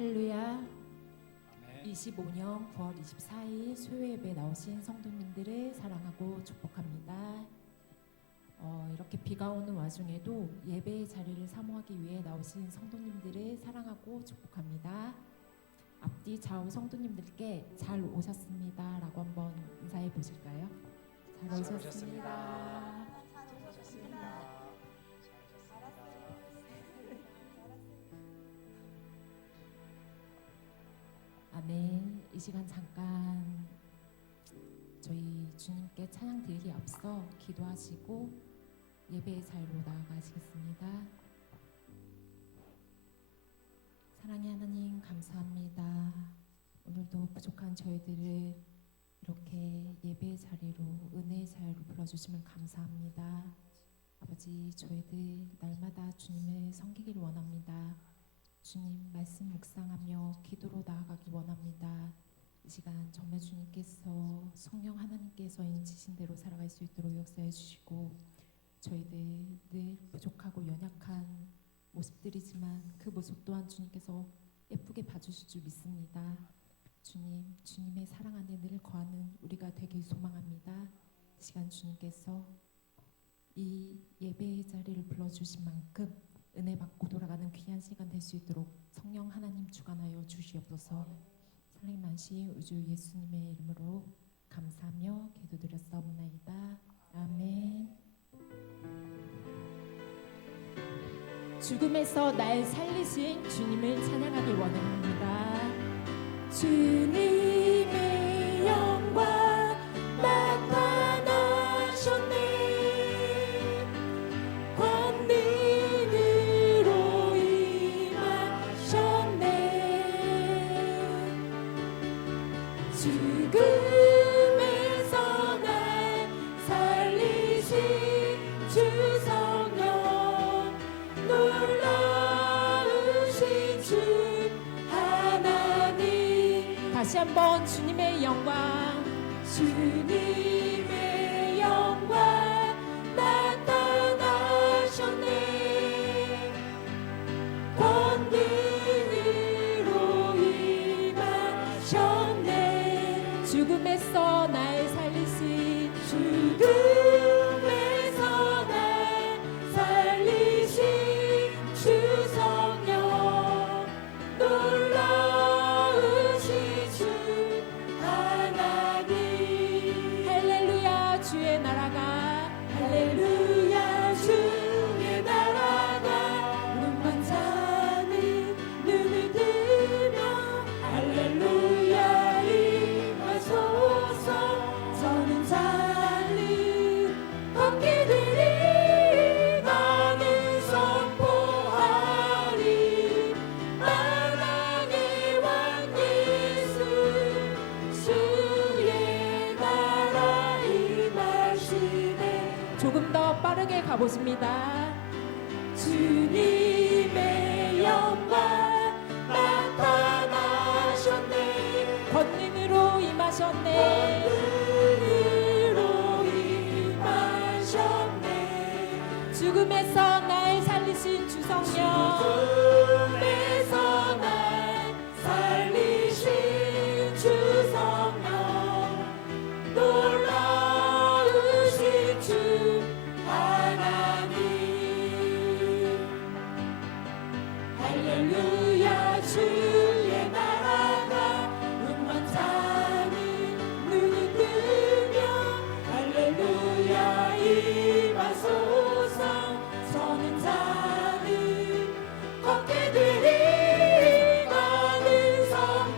할렐루야. 아멘. 25년 9월 24일 수요예배 나오신 성도님들을 사랑하고 축복합니다. 이렇게 비가 오는 와중에도 예배의 자리를 사모하기 위해 나오신 성도님들을 사랑하고 축복합니다. 앞뒤 좌우 성도님들께 잘 오셨습니다 라고 한번 인사해 보실까요? 잘 오셨습니다. 아멘. 이 시간 잠깐 저희 주님께 찬양 드리기 앞서 기도하시고 예배의 자리로 나아가시겠습니다. 사랑의 하나님 감사합니다. 오늘도 부족한 저희들을 이렇게 예배의 자리로 은혜의 자리로 불러주시면 감사합니다. 아버지, 저희들 날마다 주님을 섬기기를 원합니다. 주님 말씀 묵상하며 기도로 나아가기 원합니다. 이 시간 정말 주님께서 성령 하나님께서 인치신 대로 살아갈 수 있도록 역사해 주시고, 저희들 늘 부족하고 연약한 모습들이지만 그 모습 또한 주님께서 예쁘게 봐주실 줄 믿습니다. 주님, 주님의 사랑 안에 늘 거하는 우리가 되길 소망합니다. 이 시간 주님께서 이 예배의 자리를 불러주신 만큼 은혜 받고 돌아가는 귀한 시간 될 수 있도록 성령 하나님 주관하여 주시옵소서. 살림 만시 우주 예수님의 이름으로 감사하며 기도드렸사옵나이다. 아멘. 죽음에서 날 살리신 주님을 찬양하기 원합니다. 주님의 영광 나타나셨네. 권능으로 임하셨네. 죽음에서 날 살리신 주 성령, 놀라우신 주 하나님. 다시 한번 주님의 영광, 주님의 영광 나타나셨네. 권능으로 임하셨네. 죽음에서 날 살리신, 죽음에서 날 살리신 주 성령, 놀라우신 주 하나님. 할렐루야 주의 나라가, 할렐루야 주의 나라가 눈만 자는 눈을 뜨며 할렐루야 임하소서. 저는 자는 걷게 되리 나는 선포하리 만왕의 왕 예수 주의 나라 임하시네. 조금 더 빠르게 가보십니다. 주님의 영광 나타나셨네. 권능으로 임하셨네. 권능으로 임하셨네. 죽음에서 날 살리신 주 성령, 죽음에서 날 살리신 주 성령, 놀라우신 주 하나님. 할렐루야 주의 나라가 눈만 자는 눈을 뜨며 할렐루야 임하소서. 저는 자는 걷게 되리 나는 선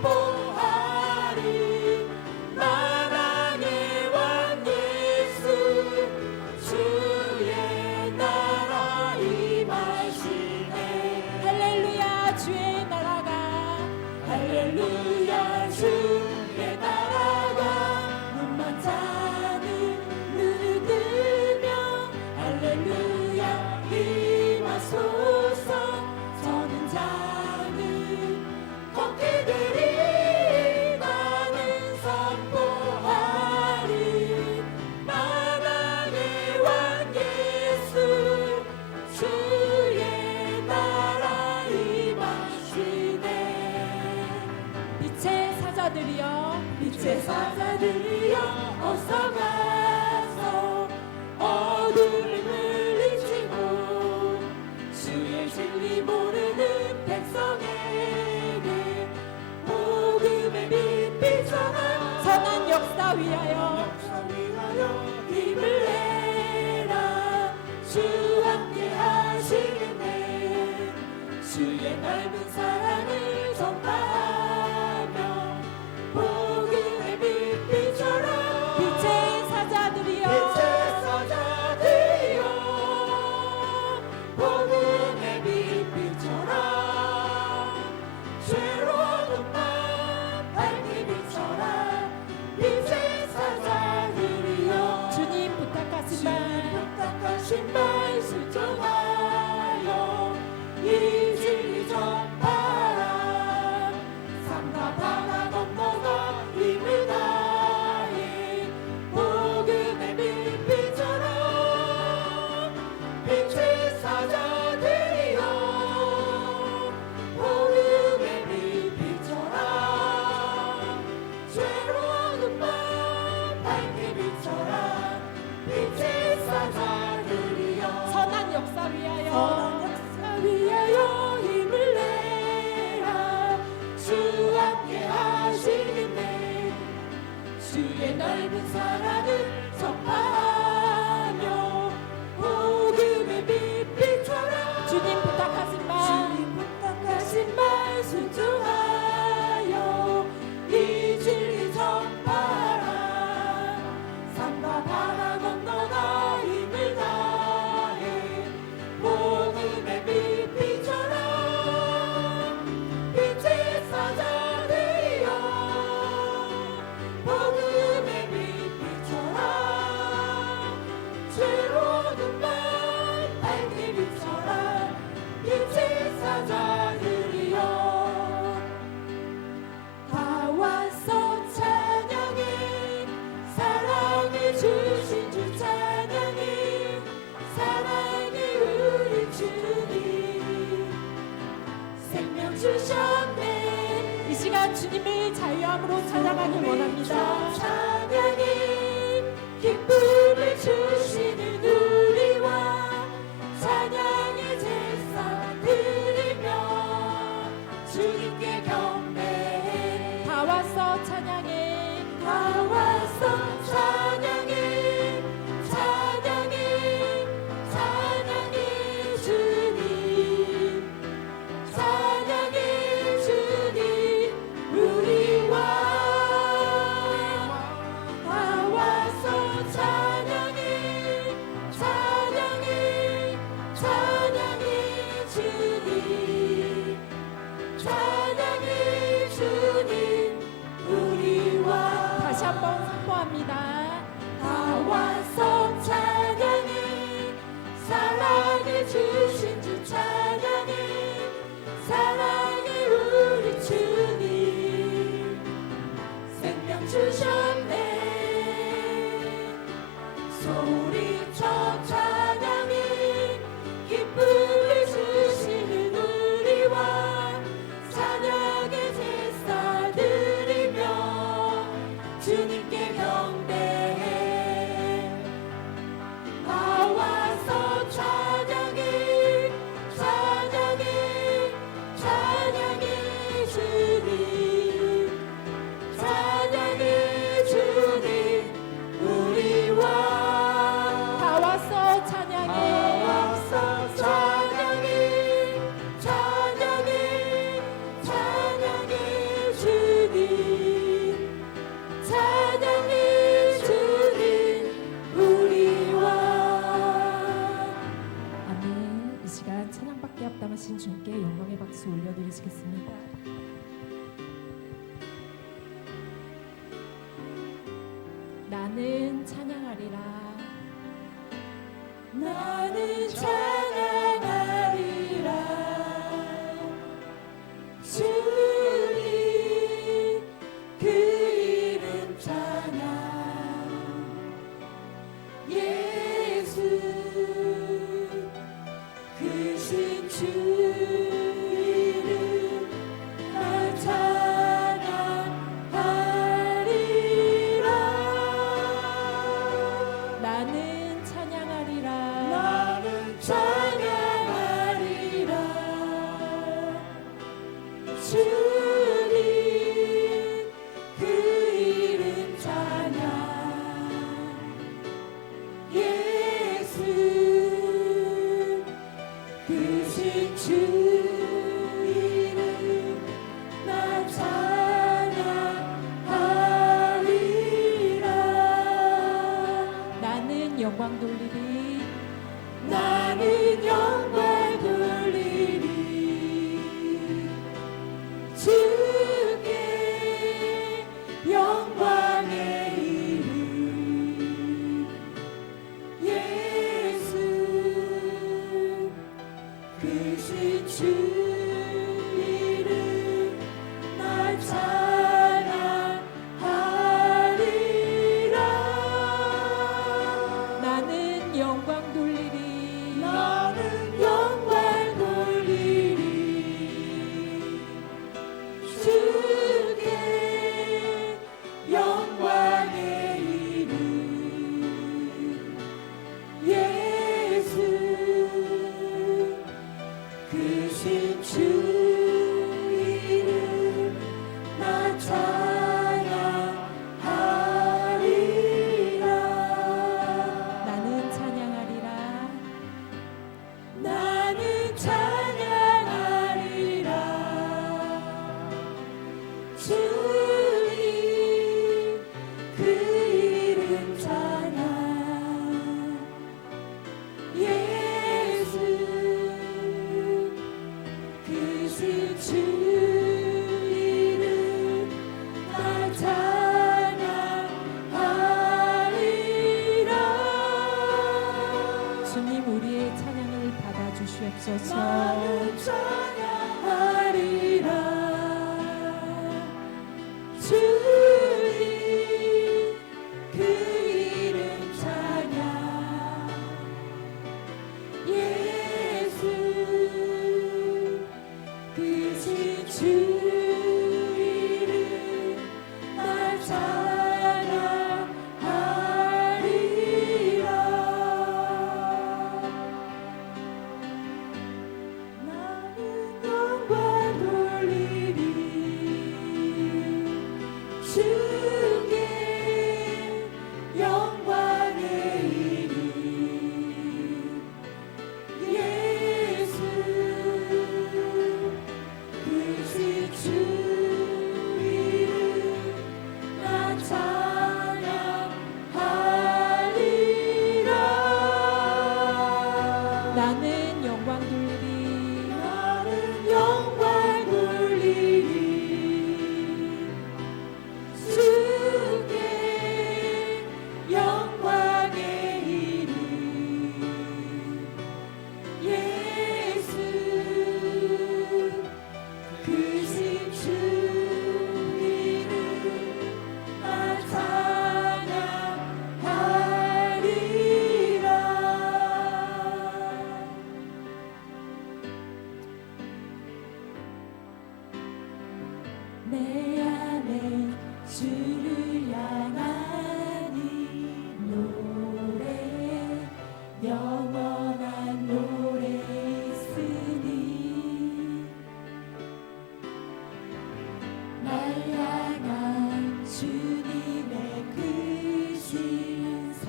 주의 넓은 사랑을 전파하며 복음의 빛비처럼 빛의 사자들이여 복음의 빛비처럼 죄로운 맘 밝게 비춰라 빛의 사자들이여 주님 부탁하신 말 순종하여 이 진리 전파라 삶과 바다 건너가 힘을 다해 복음의 빛비처럼 빛의 사자들이여 복음의 빛비처럼 죄로운 맘 밝게 비춰라 빛의 사자들이여 선한 역사 위하여 힘을 내라 주 함께 하시겠네 주의 넓은 사랑을 전파하며 복음의 빛비처럼 주님 부탁하신 말 순종하여 이 진리 전파라 삶과 바다 건너가 힘을 다해 복음의 빛비처럼 빛의 사자들이여 복음의 빛비처럼 죄로운 말 밝게 비춰라 빛의 사자들이여 다 왔어 찬양해 사랑을 주신 주 찬양해 사랑해 우리 주님 생명 주셨네 이 시간 주님을 자유함으로 찬양하길 원합니다. 찬양해 기쁨을 주시는 우리와 찬양의 제사 드리며 주님께 경배해 다 왔어 찬양해 다 왔어 찬양해 찬양해 찬양해 주님 찬양해 주님 우리와 다 왔어 찬양해 찬양해 찬양해 주님 찬양해 주님 우리와 다시 한번 선포합니다. 다 와서 찬양해 사랑을 주신 주 찬양해 사랑해 우리 주님 생명 주셨네 소리쳐 찬양해 기쁨을 주시는 우리와 찬양의 제사 드리며 주님께 경배해 나와서 찬양해 찬양해 찬양해 주님 찬양해 주님 우리와 다 왔어 찬양해 나와서 찬양해 찬양해 찬양해 주님 찬양해 주님 우리와 아멘. 이 시간 찬양받게 합당하신 주님께 영광의 박수 올려드리시겠습니다. 나는 찬양하리라 나는 찬양하리라 주님 그 이름 찬양 예수 크신 주 이름 날 찬양하리라 나는 찬양하리라 나는 찬양하리라 크신 주 이름 날 찬양하리라. 나는 영광 돌리리. 나는 영광 돌리리. 주께 영광의 이름 예수 크신 주 이름 나 찬양하리라. 나는 찬양하리라. 나는 찬양하리라. 주님 그 이름 찬양 예수 크신 주 이름 날 찬양하리라. 주님 우리의 찬양을 받아주시옵소서. 나는 찬양하리라. 주님 그 이름 찬양 예수 크신 주 이름 날 찬양하리라. 나는 영광 돌리리. 주께 영광의 이름 예수 크신 주 이름 나 찬양하리라. 나는 영광 돌리리. 나는 영광 돌리리. 주께 영광의 이름 예수 크신 주 이름 나 찬양하리라. 내 안에 주를 향한 이 노래 영원한 노래 있으니 날 향한 주님의 크신 사랑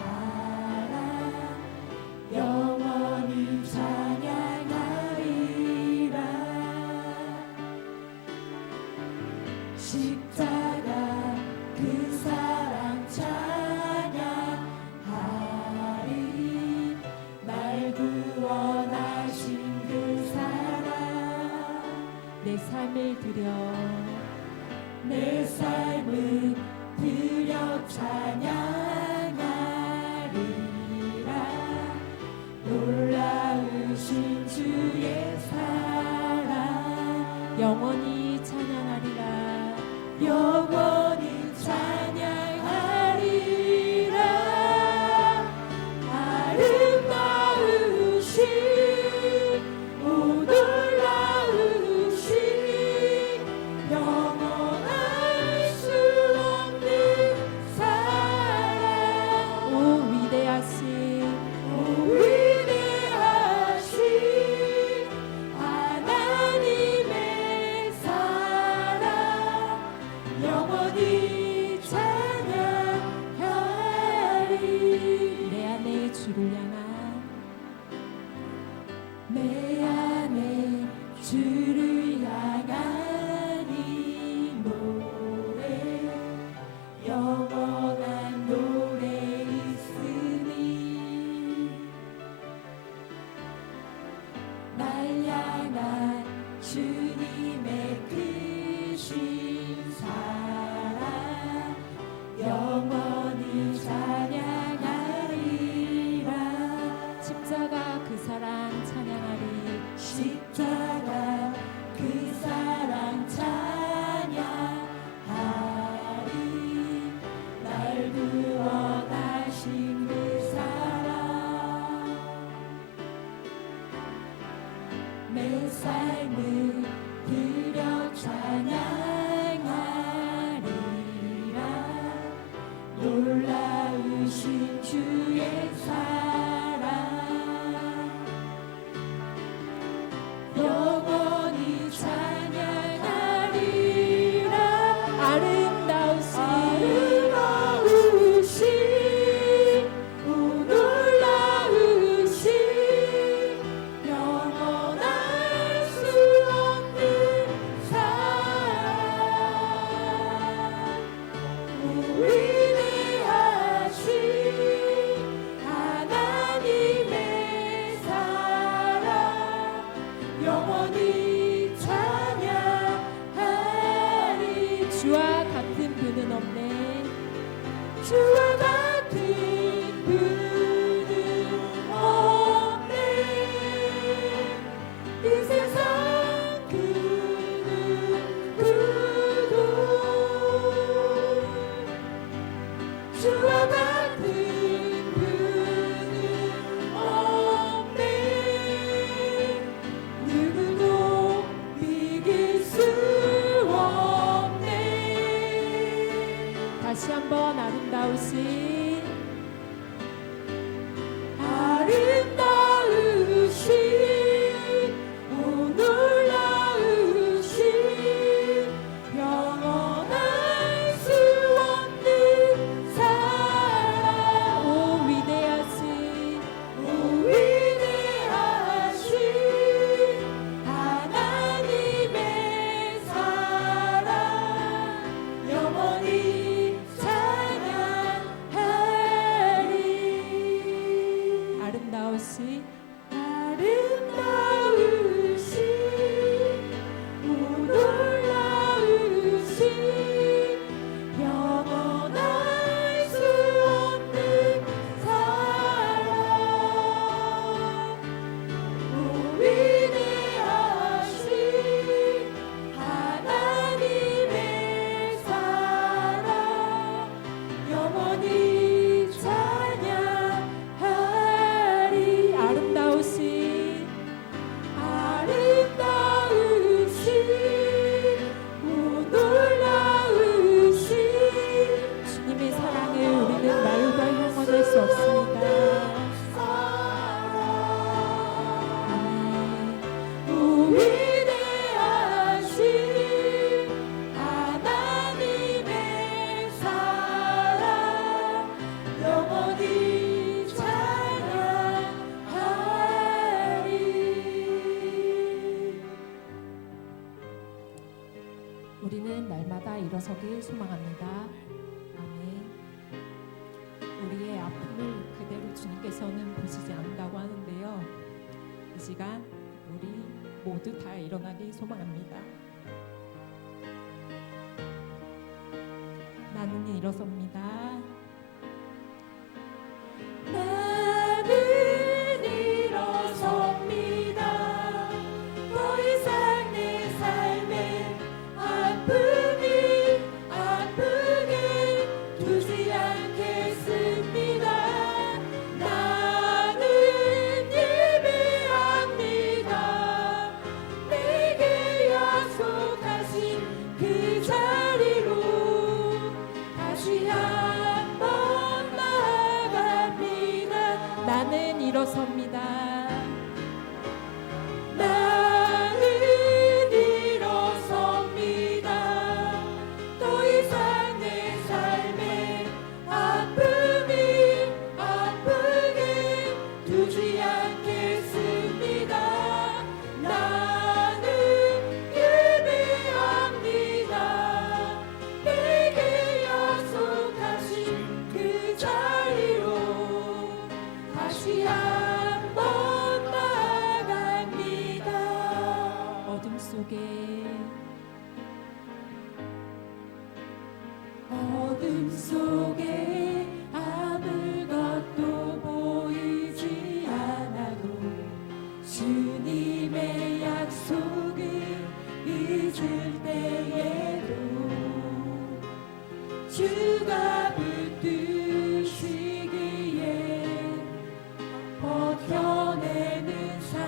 영원히 찬양하리라. 십자가 그 사랑 찬양하리. 날 구원하신 그 사랑 내 삶을 드려. 내 삶은 드려 찬양하리라. 놀라우신 주의 사랑 영원히 찬양하리라. 영원히 찬양하리라. 아름다우신 오 놀라우신 영원할 수 없는 사랑 오 위대하신 오 위대하신 하나님의 사랑 영원히 찬양하리. 내 안에 주를 향한 내 안에 주를 향한 이 노래 영원한 노래 있으니 날 향한 주님의 크신 사랑 영원히 찬양하리라. 십자가 그 사랑 찬양하리. 내 삶을 드려 찬양하리라. 놀라우신 주의 사랑 영원히 찬양하리라. 아름다우신 오 놀라우신 영원할 수 없는 사랑 오 위대하신 하나님의 사랑 영원히 찬양하리. 주와 같은 분은 없네. 주와 같은 분은 없네. 이 세상 그 누구도 주와 같은 분은 없네. 누구도 비길 수 없네. 다시 한번 아름다우신 오 놀라우신 영원할 수 없는 사랑 오 위대하신 하나님의 사랑 영원히 찬양하리. 아름다우신 오 놀라우신 영원할 수 없는 사랑 오 위대하신 하나님의 사랑 영원히 찬양하리. 아름다우신 오 놀라우신 주님의 사랑을 우리는 말과 형언할 수 없습니다. 아멘. 오 위대하신 하나님의 사랑 영원히 찬양하리. 우리는 날마다 일어서길 소망합니다. 아멘. 우리의 아픔을 그대로 주님께서는 보시지 않는다고 하는데요. 이 시간 우리 모두 다 일어나길 소망합니다. 나는 일어섭니다. 나는 일어섭니다. 더 이상 내 삶에 아프게 두지 않겠습니다. 나는 예배합니다. 내게 약속하신 그 자리로 다시 한번 나아갑니다. 나는 일어섭니다. 나는 일어섭니다. 더 이상 내 삶에 아프게 두지 않겠습니다. 나는 예배합니다. 내게 약속하신 그 자리로 다시 한번 나아갑니다. 어둠 속에 아무것도 보이지 않아도 주님의 약속을 잊을 때에도 주가 붙드시기에 버텨내는 삶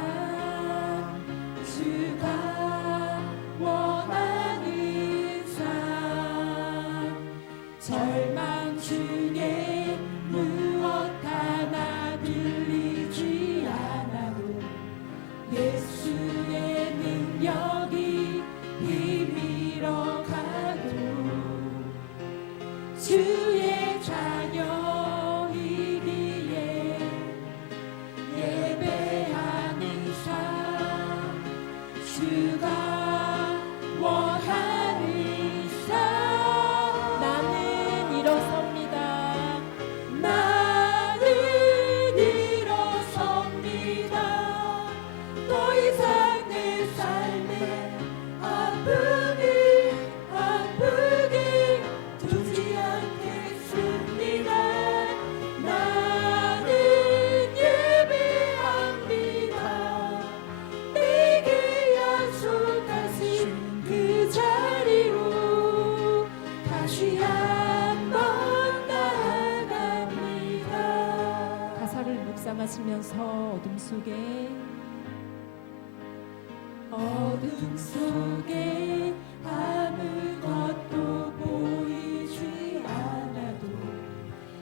어둠 속에 아무것도 보이지 않아도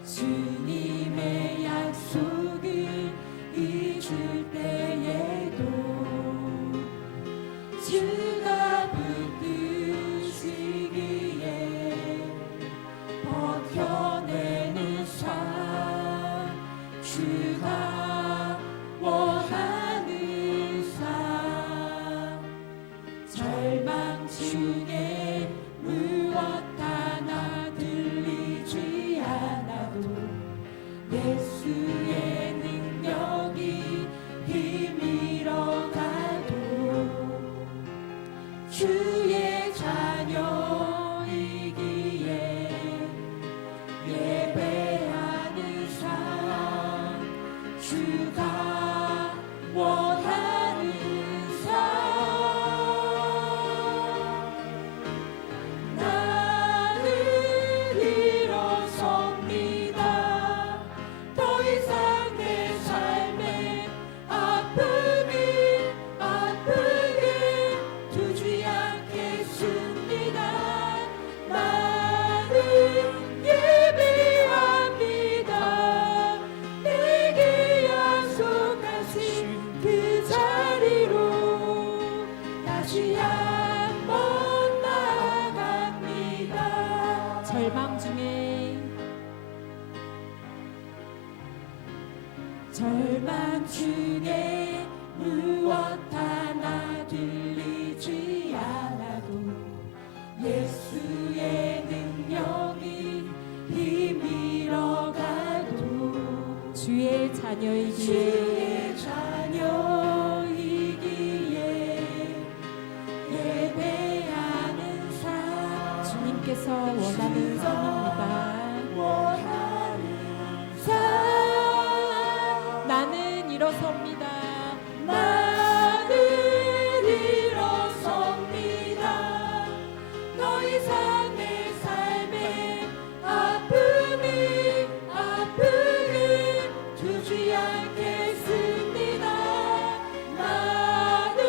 주님의 약속을 잊을 때에도 주가 붙드시기에 버텨내는 삶 주가 원하는 삶 절망 중에 무엇 하나 들리지 않아도 예수의 능력이 힘이러 가도 주의 자녀이기에 예배하는 삶 주가 원하는 삶 나는 일어섭니다 더 이상 내 삶에 아픔이 아프게 두지 않겠습니다 나는 예배합니다 내게 약속하신 그 자리로 다시 한번 나아갑니다 절망 중에 무엇 하나 들리지 않아도 예수의 능력이 힘이러 가도 주의 자녀이기에 예배하는 삶 주님께서 원하는 삶입니다 나는 일어섭니다 나는 일어섭니다 더 이상 내 삶에 아픔이 아프게 두지 않겠습니다 나는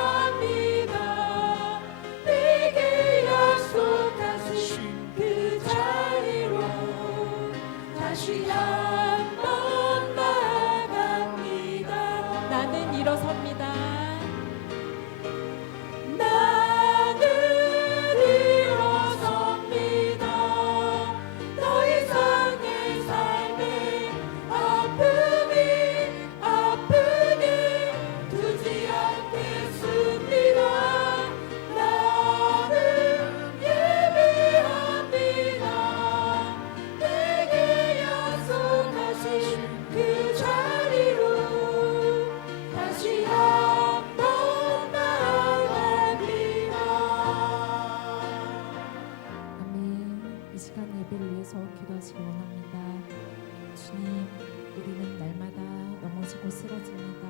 예배합니다 내게 약속하신 그 자리로 다시 한번 나아갑니다 나는 일어섭니다 나는 일어섭니다 더 이상 내 삶에 아픔이 아프게 두지 않겠습니다 나는 예배합니다 내게 약속하신 그 자리로 다시 한번 나아갑니다 아멘. 이 시간 예배를 위해서 기도하시기 원합니다. 주님, 우리는 날마다 넘어지고 쓰러집니다.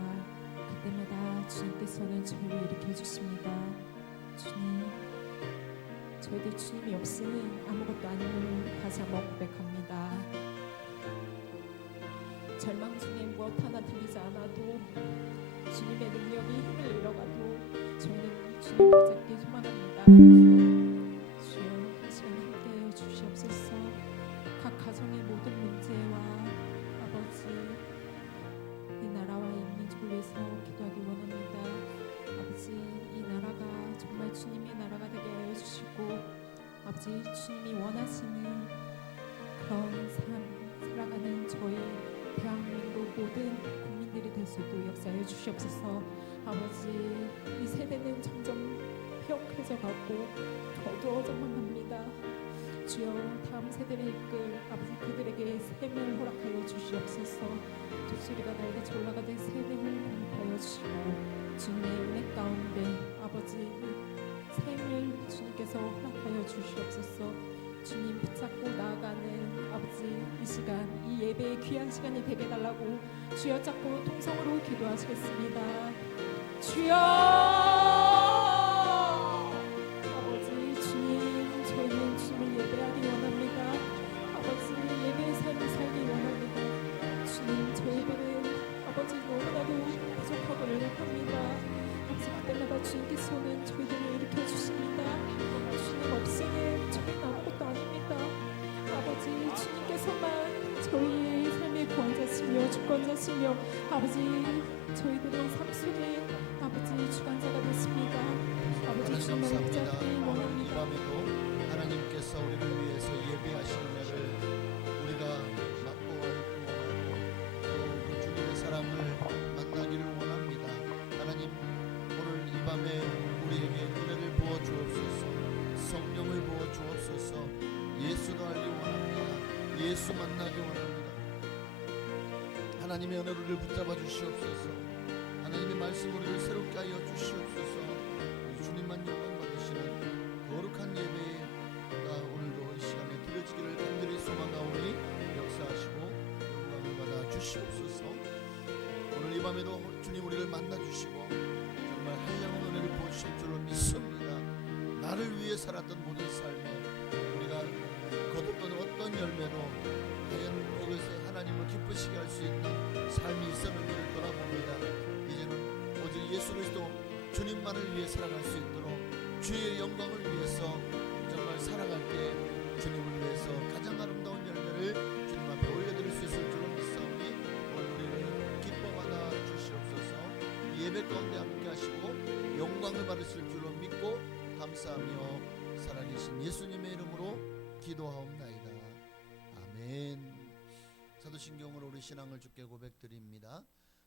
그때마다 주님께서는 저희를 일으켜 주십니다. 주님, 저희들 주님이 없이는 아무것도 아님을 다시 한번 고백합니다. 절망 중에 무엇 하나 들리지 않아도 주님의 능력이 힘을 잃어가도 저희는 주님을 붙잡기 소망합니다. 주여, 이 시간 함께하여 주시옵소서. 각 가정의 모든 문제와 아버지 이 나라와 이 민족을 위해서 기도하기 원합니다. 아버지 이 나라가 정말 주님의 나라가 되게 하여 주시고 아버지 주님이 원하시는 그런 삶 살아가는 저희 대한민국 모든 국민들이 될 수 있도록 역사하여 주시옵소서. 아버지 이 세대는 점점 폐역해져가고 어두워져만 갑니다. 주여 다음 세대를 이끌 아버지 그들에게 샘을 허락하여 주시옵소서. 독수리가 날개쳐 올라가듯 새 힘을 공급하여 주시고 주님의 은혜 가운데 아버지 샘을 주님께서 허락하여 주시옵소서. 주님 붙잡고 나아가는 아버지 이 시간 이 예배의 귀한 시간이 되게 달라고 주여 잡고 통성으로 기도하시겠습니다. 주여 아버지 주님 저희는 주님을 예배하기 원합니다. 아버지 예배의 삶을 살기 원합니다. 주님 저희 주권자시며 아버지 저희들의 삶 속에 아버지 주관자가 되십니다. 아버지 주님을 감사합니다. 붙잡기 오늘 이 원합니다. 밤에도 하나님께서 우리를 위해서 예배하시는 날을 우리가 맛보고 원하고 또 그 주님의 사랑을 만나기를 원합니다. 하나님 오늘 이 밤에 우리에게 은혜를 부어 주옵소서, 성령을 부어 주옵소서. 예수도 알기 원합니다. 예수 만나기 원합니다. 하나님의 은혜를 우리를 붙잡아 주시옵소서. 하나님의 말씀 우리를 새롭게 하여 주시옵소서. 우리 주님만 영광 받으시는 거룩한 예배가 오늘도 이 시간에 드려지기를 간절히 소망하오니 역사하시고 영광을 받아 주시옵소서. 오늘 이 밤에도 주님 우리를 만나 주시고 정말 한량한 은혜를 부어주실 줄로 믿습니다. 나를 위해 살았던 모든 삶에 우리가 거뒀던 어떤 열매도 과연 그것에 하나님을 기쁘시게 할 수 있는 삶이 있었는지를 돌아봅니다. 이제는 오직 예수 그리스도 주님만을 위해 살아갈 수 있도록 주의 영광을 위해서 정말 살아갈 때 주님을 위해서 가장 아름다운 열매를 주님 앞에 올려드릴 수 있을 줄로 믿사오니 오늘 우리를 기뻐받아 주시옵소서. 예배 가운데 함께 하시고 영광을 받으실 줄로 믿고 감사하며 살아계신 예수님의 이름으로 기도하옵나이다. 아멘. 사도신경으로 우리 신앙을 주께 고백드립니다.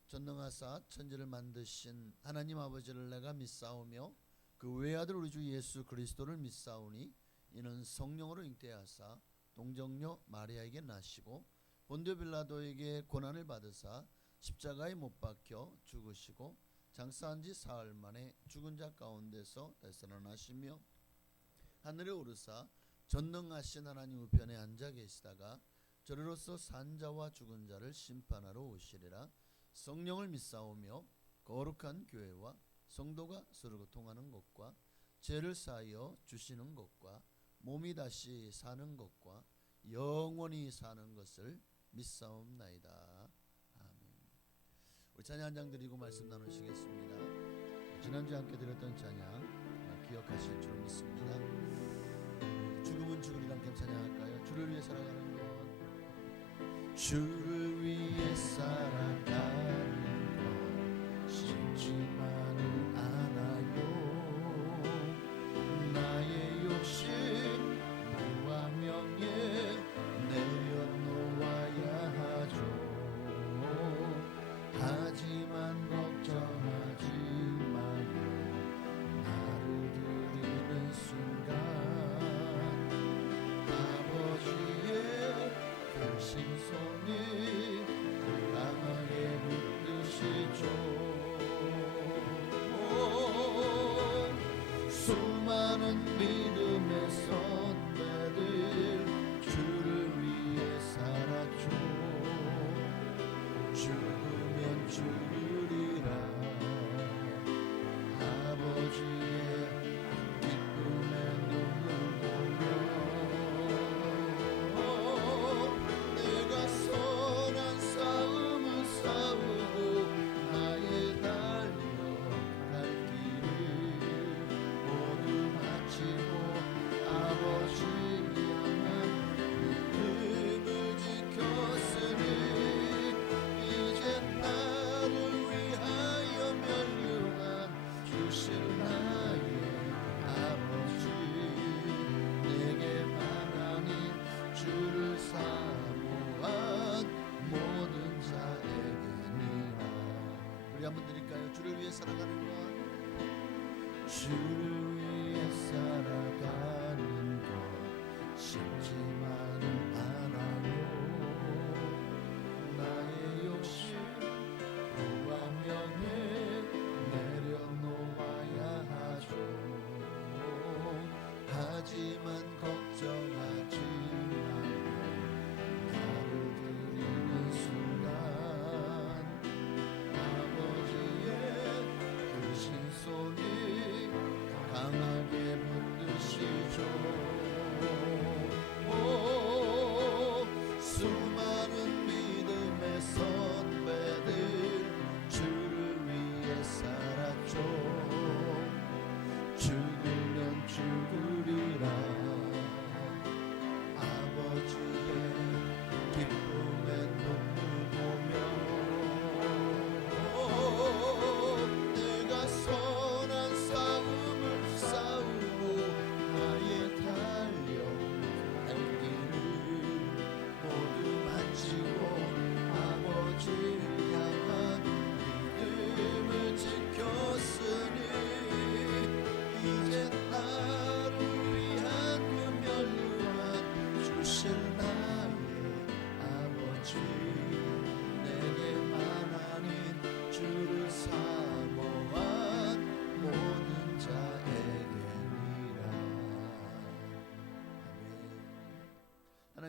전능하사 천지를 만드신 하나님 아버지를 내가 믿사오며 그 외아들 우리 주 예수 그리스도를 믿사오니 이는 성령으로 잉태하사 동정녀 마리아에게 나시고 본디오 빌라도에게 고난을 받으사 십자가에 못 박혀 죽으시고 장사한 지 사흘 만에 죽은 자 가운데서 되살아나시며 하늘에 오르사 전능하신 하나님 우편에 앉아 계시다가 저리로서 산자와 죽은 자를 심판하러 오시리라. 성령을 믿사오며 거룩한 교회와 성도가 서로 교통하는 것과 죄를 사하여 주시는 것과 몸이 다시 사는 것과 영원히 사는 것을 믿사옵나이다. 아멘. 우리 찬양 한 장 드리고 말씀 나누시겠습니다. 지난주에 함께 드렸던 찬양 기억하실 줄 믿습니다. 죽음은 죽으리라 함께 찬양할까요? 주를 위해 살아가는 것, 주를 위해 살아가는 것 쉽지만은 않아요. 나의 욕심 무화명예 내려놓아야 하죠. 하지만 걱정하지 마요. 나를 드리는 순간 아버지의 크신 손이 강하게 붙드시죠. 수많은 믿음의 선배들 주를 위해 살았죠. 죽으면 죽으리라. 아버지의 기쁨에 눈을 보며 내가 선한 싸움을 싸우고 나의 달려갈 길을 모두 마치고 아버지 향한 믿음을 지켰으니 이제 나를 위하여 멸류관 주실 나의 아버지 내게만 아닌 주를 사모한 모든 자에게니라. 우리 한번 드릴까요? 주를 위해 살아가는 것, 주를 위해 살아가는 것 쉽지만은 않아요. 나의 욕심 무화명에 내려놓아야 하죠. 하지만 걱정하지 마요. 나를 드리는 순간 아버지의 크신 손이 강하게 붙드시죠.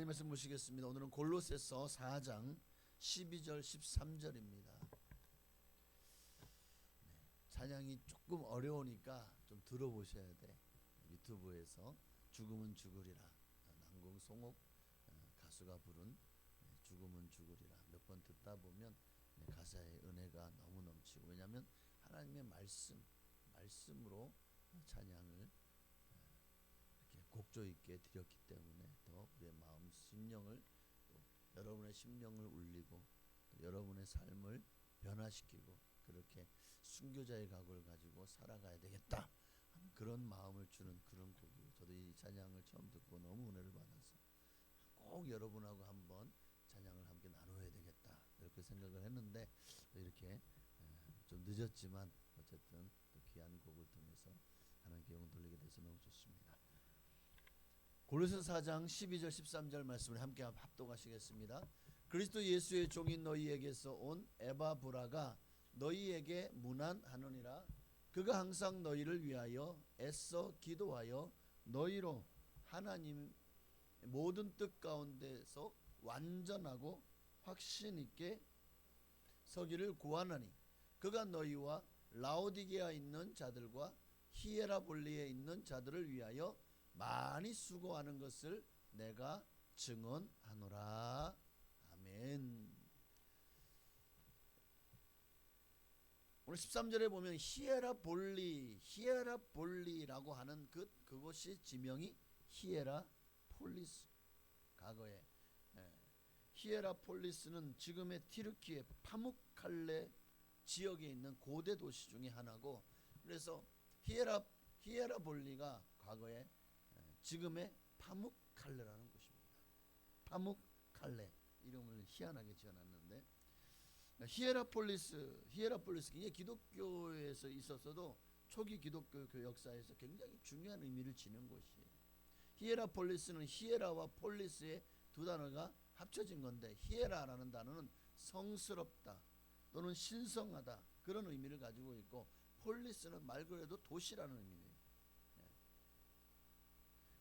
하나님 말씀 보시겠습니다. 오늘은 골로새서 4장 12절 13절입니다. 찬양이 조금 어려우니까 좀 들어보셔야 돼. 유튜브에서 죽음은 죽으리라, 남궁 송옥 가수가 부른 죽음은 죽으리라 몇 번 듣다 보면 가사의 은혜가 너무 넘치고, 왜냐하면 하나님의 말씀으로 찬양을 이렇게 곡조 있게 드렸기 때문에 더 우리의 마음 심령을, 또 여러분의 심령을 울리고 또 여러분의 삶을 변화시키고 그렇게 순교자의 각오를 가지고 살아가야 되겠다 하는 그런 마음을 주는 그런 곡이에요. 저도 이 찬양을 처음 듣고 너무 은혜를 받아서 꼭 여러분하고 한번 찬양을 함께 나눠야 되겠다 이렇게 생각을 했는데, 이렇게 좀 늦었지만 어쨌든 또 귀한 곡을 통해서 하나님께 영광 돌리게 돼서 너무 좋습니다. 골로새서 4장 12절 13절 말씀을 함께 합독하시겠습니다. 그리스도 예수의 종인 너희에게서 온 에바브라가 너희에게 문안하느니라. 그가 항상 너희를 위하여 애써 기도하여 너희로 하나님 모든 뜻 가운데서 완전하고 확신 있게 서기를 구하나니, 그가 너희와 라오디게아에 있는 자들과 히에라볼리에 있는 자들을 위하여 많이 수고하는 것을 내가 증언하노라. 아멘. 오늘 13절에 보면 히에라볼리라고 하는 그곳이 지명이 히에라폴리스. 과거에 히에라폴리스는 지금의 티르키의 파묵칼레 지역에 있는 고대 도시 중에 하나고, 그래서 히에라볼리가 과거에 지금의 파묵칼레라는 곳입니다. 파묵칼레 이름을 희한하게 지어놨는데, 히에라폴리스 굉장히 기독교에서 있었어도 초기 기독교 역사에서 굉장히 중요한 의미를 지닌 곳이에요. 히에라폴리스는 히에라와 폴리스의 두 단어가 합쳐진 건데, 히에라라는 단어는 성스럽다 또는 신성하다 그런 의미를 가지고 있고, 폴리스는 말 그대로 도시라는 의미예요.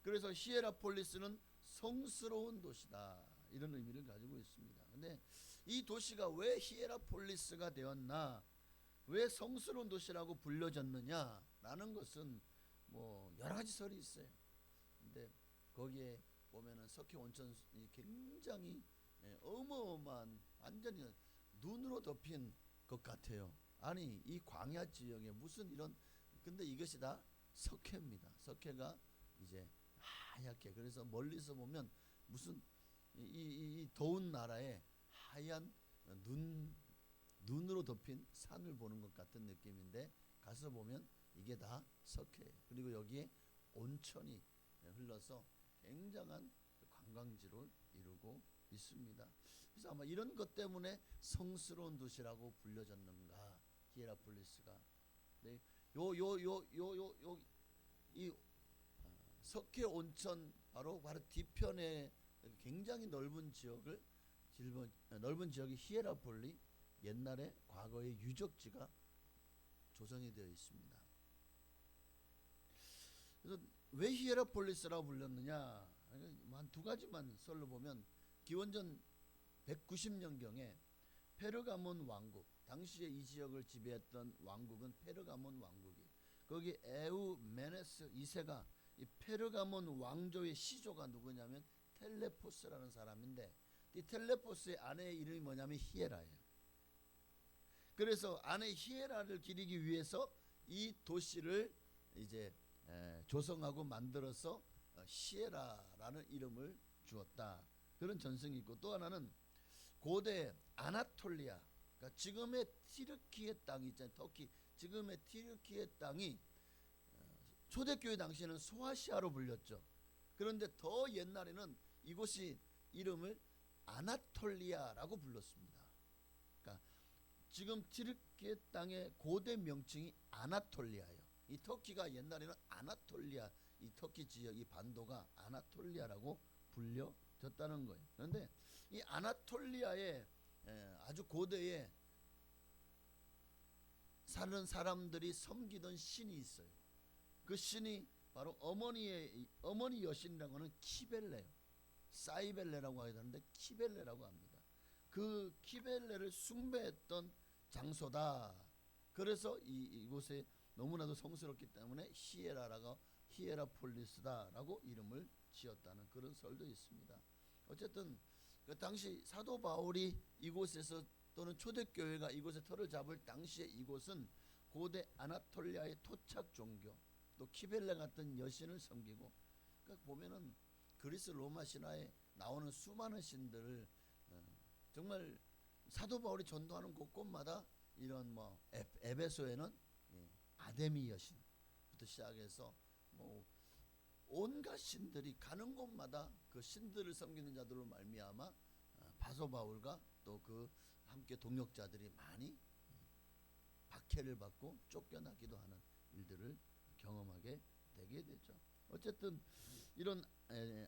그래서 히에라폴리스는 성스러운 도시다 이런 의미를 가지고 있습니다. 근데 이 도시가 왜 히에라폴리스가 되었나, 왜 성스러운 도시라고 불려졌느냐라는 것은 뭐 여러 가지 설이 있어요. 근데 거기에 보면은 석회 온천이 굉장히 어마어마한, 완전히 눈으로 덮인 것 같아요. 아니 이 광야 지역에 무슨 이런, 근데 이것이 다 석회입니다. 석회가 이제 하얗게, 그래서 멀리서 보면 무슨 이 더운 나라에 하얀 눈으로 덮인 산을 보는 것 같은 느낌인데, 가서 보면 이게 다 석회예요. 그리고 여기에 온천이 흘러서 굉장한 관광지를 이루고 있습니다. 그래서 아마 이런 것 때문에 성스러운 도시라고 불려졌는가, 히에라폴리스가. 네, 이 석회 온천 바로 뒤편에 굉장히 넓은 지역이 히에라폴리, 옛날에 과거의 유적지가 조성이 되어 있습니다. 그래서 왜 히에라폴리스라고 불렸느냐, 한 두 가지만 썰로 보면, 기원전 190년경에 페르가몬 왕국, 당시에 이 지역을 지배했던 왕국은 페르가몬 왕국이, 거기 에우메네스 2세가 이 페르가몬 왕조의 시조가 누구냐면 텔레포스라는 사람인데, 이 텔레포스의 아내의 이름이 뭐냐면 히에라예요. 그래서 아내 히에라를 기리기 위해서 이 도시를 이제 조성하고 만들어서 시에라라는 이름을 주었다, 그런 전승이 있고, 또 하나는 고대 아나톨리아, 그러니까 지금의 티르키의 땅이 있잖아요. 터키, 지금의 티르키의 땅이 초대교회 당시에는 소아시아로 불렸죠. 그런데 더 옛날에는 이곳이 이름을 아나톨리아라고 불렀습니다. 그러니까 지금 티르키의 땅의 고대 명칭이 아나톨리아예요. 이 터키가 옛날에는 아나톨리아, 이 터키 지역, 이 반도가 아나톨리아라고 불려졌다는 거예요. 그런데 이 아나톨리아에 아주 고대에 사는 사람들이 섬기던 신이 있어요. 그 신이 바로 어머니 여신이라고 하는 키벨레요. 사이벨레라고 하기도 하는데 키벨레라고 합니다. 그 키벨레를 숭배했던 장소다. 그래서 이곳에 너무나도 성스럽기 때문에 히에라폴리스다라고 이름을 지었다는 그런 설도 있습니다. 어쨌든 그 당시 사도 바울이 이곳에서 또는 초대교회가 이곳에 터를 잡을 당시에 이곳은 고대 아나톨리아의 토착 종교, 또 키벨레 같은 여신을 섬기고, 그러니까 보면은 그리스 로마 신화에 나오는 수많은 신들을 정말 사도 바울이 전도하는 곳곳마다 이런 뭐 에베소에는 아데미 여신부터 시작해서 뭐 온갖 신들이 가는 곳마다 그 신들을 섬기는 자들로 말미암아 사도 바울과 또 그 함께 동역자들이 많이 박해를 받고 쫓겨나기도 하는 일들을 경험하게 되게 되죠. 어쨌든 이런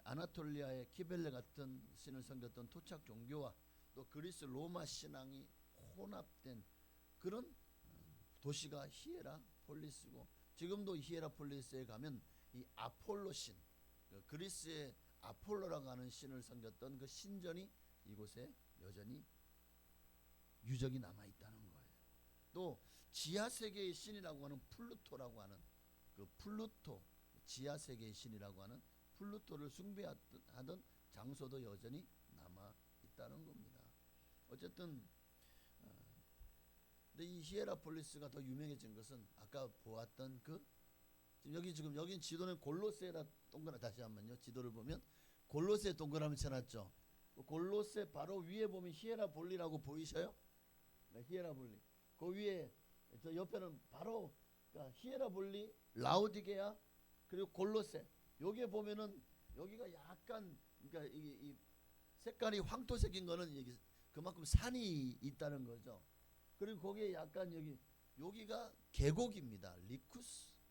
아나톨리아의 키벨레 같은 신을 섬겼던 토착 종교와 또 그리스 로마 신앙이 혼합된 그런 도시가 히에라폴리스고, 지금도 히에라폴리스에 가면 이 아폴로 신, 그리스의 아폴로라고 하는 신을 섬겼던 그 신전이 이곳에 여전히 유적이 남아 있다는 거예요. 또 지하 세계의 신이라고 하는 플루토라고 하는 그 플루토, 지하 세계의 신이라고 하는 플루토를 숭배하던 장소도 여전히 남아 있다는 겁니다. 어쨌든 근데 이 히에라폴리스가 더 유명해진 것은 아까 보았던 지금 여기 지도는 골로새라 동그라, 다시 한번요. 지도를 보면 골로새 동그라미 쳐놨죠. 골로새 바로 위에 보면 히에라볼리라고 보이셔요? 네, 히에라볼리. 그 위에 저 옆에는 바로 그러니까 히에라볼리, 라우디게아, 그리고 골로새. 여기에 보면은 여기가 약간 그러니까 이 색깔이 황토색인 거는 여기 그만큼 산이 있다는 거죠. 그리고 거기에 약간 여기가 계곡입니다.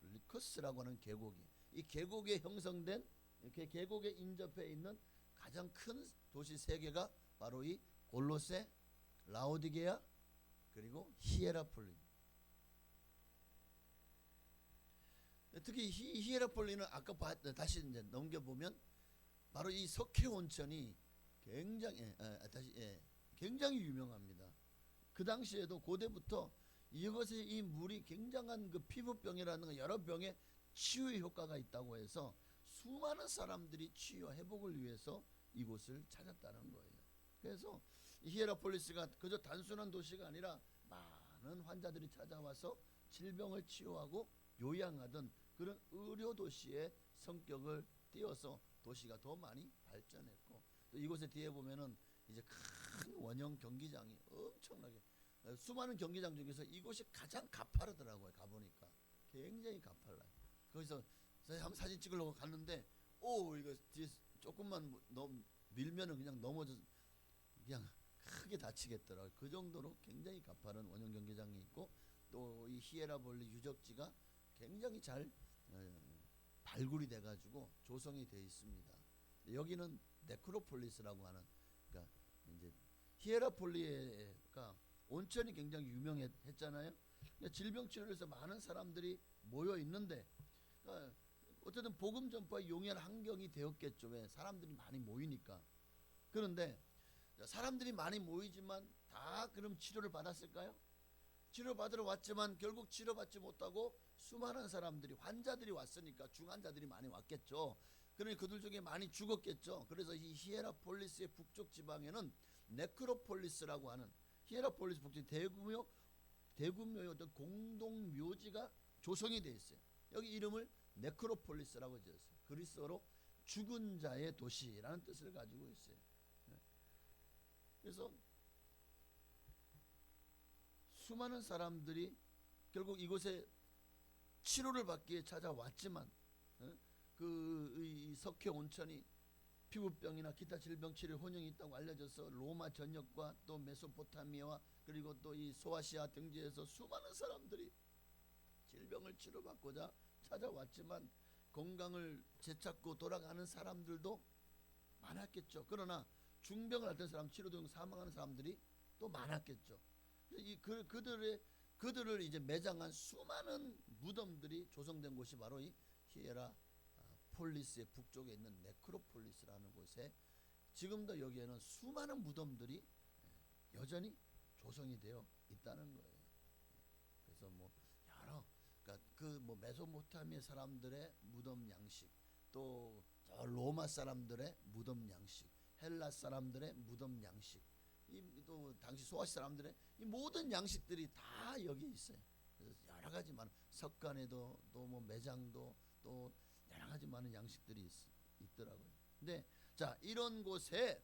리쿠스라고 하는 계곡이. 이 계곡에 형성된 이렇게 계곡에 인접해 있는 가장 큰 도시 세 개가 바로 이 골로새, 라오디게아, 그리고 히에라폴리. 특히 히에라폴리는 아까 다시 이제 넘겨보면 바로 이 석회 온천이 굉장히 유명합니다. 그 당시에도 고대부터 이것의 이 물이 굉장한 그 피부병이라는 여러 병의 치유 효과가 있다고 해서 수많은 사람들이 치유와 회복을 위해서 이곳을 찾았다는 거예요. 그래서 히에라폴리스가 그저 단순한 도시가 아니라 많은 환자들이 찾아와서 질병을 치유하고 요양하던 그런 의료 도시의 성격을 띄어서 도시가 더 많이 발전했고, 또 이곳에 뒤에 보면은 이제 큰 원형 경기장이 엄청나게 수많은 경기장 중에서 이곳이 가장 가파르더라고요. 가보니까 굉장히 가팔라요. 거기서 한번 사진 찍으려고 갔는데 이거 뒤에 조금만 밀면은 그냥 넘어져 그냥 크게 다치겠더라고요. 그 정도로 굉장히 가파른 원형 경기장이 있고, 또 이 히에라볼리 유적지가 굉장히 잘 발굴이 돼가지고 조성이 되어 있습니다. 여기는 네크로폴리스라고 하는, 그러니까 이제 히에라폴리가 온천이 굉장히 유명했잖아요. 그러니까 질병 치료를 해서 많은 사람들이 모여 있는데, 그러니까 어쨌든 복음 전파의 용이한 환경이 되었겠죠. 왜? 사람들이 많이 모이니까. 그런데 사람들이 많이 모이지만 다 그럼 치료를 받았을까요? 치료받으러 왔지만 결국 치료받지 못하고 수많은 사람들이, 환자들이 왔으니까 중환자들이 많이 왔겠죠. 그러니 그들 중에 많이 죽었겠죠. 그래서 이 히에라폴리스의 북쪽 지방에는 네크로폴리스라고 하는, 히에라폴리스 북쪽 대구묘의 어떤 공동 묘지가 조성이 되어 있어요. 여기 이름을 네크로폴리스라고 지었어요. 그리스어로 죽은 자의 도시라는 뜻을 가지고 있어요. 그래서 수많은 사람들이 결국 이곳에 치료를 받기 위해 찾아왔지만 이 석회 온천이 피부병이나 기타 질병 치료 혼용이 있다고 알려져서 로마 전역과 또 메소포타미아와 그리고 또 이 소아시아 등지에서 수많은 사람들이 질병을 치료받고자 찾아왔지만 건강을 되찾고 돌아가는 사람들도 많았겠죠. 그러나 중병을 앓던 사람, 치료 중 사망하는 사람들이 또 많았겠죠. 그들을 이제 매장한 수많은 무덤들이 조성된 곳이 바로 이 히에라폴리스의 북쪽에 있는 네크로폴리스라는 곳에 지금도 여기에는 수많은 무덤들이 여전히 조성이 되어 있다는 거예요. 그래서 뭐 여러 그러니까 그 뭐 메소포타미아 사람들의 무덤 양식, 또 저 로마 사람들의 무덤 양식, 헬라 사람들의 무덤 양식, 또 당시 소아시 사람들의 이 모든 양식들이 다 여기 있어요. 그래서 여러 가지 많은 석관에도 또 뭐 매장도 또 여러 가지 많은 양식들이 있더라고요. 근데 자, 이런 곳에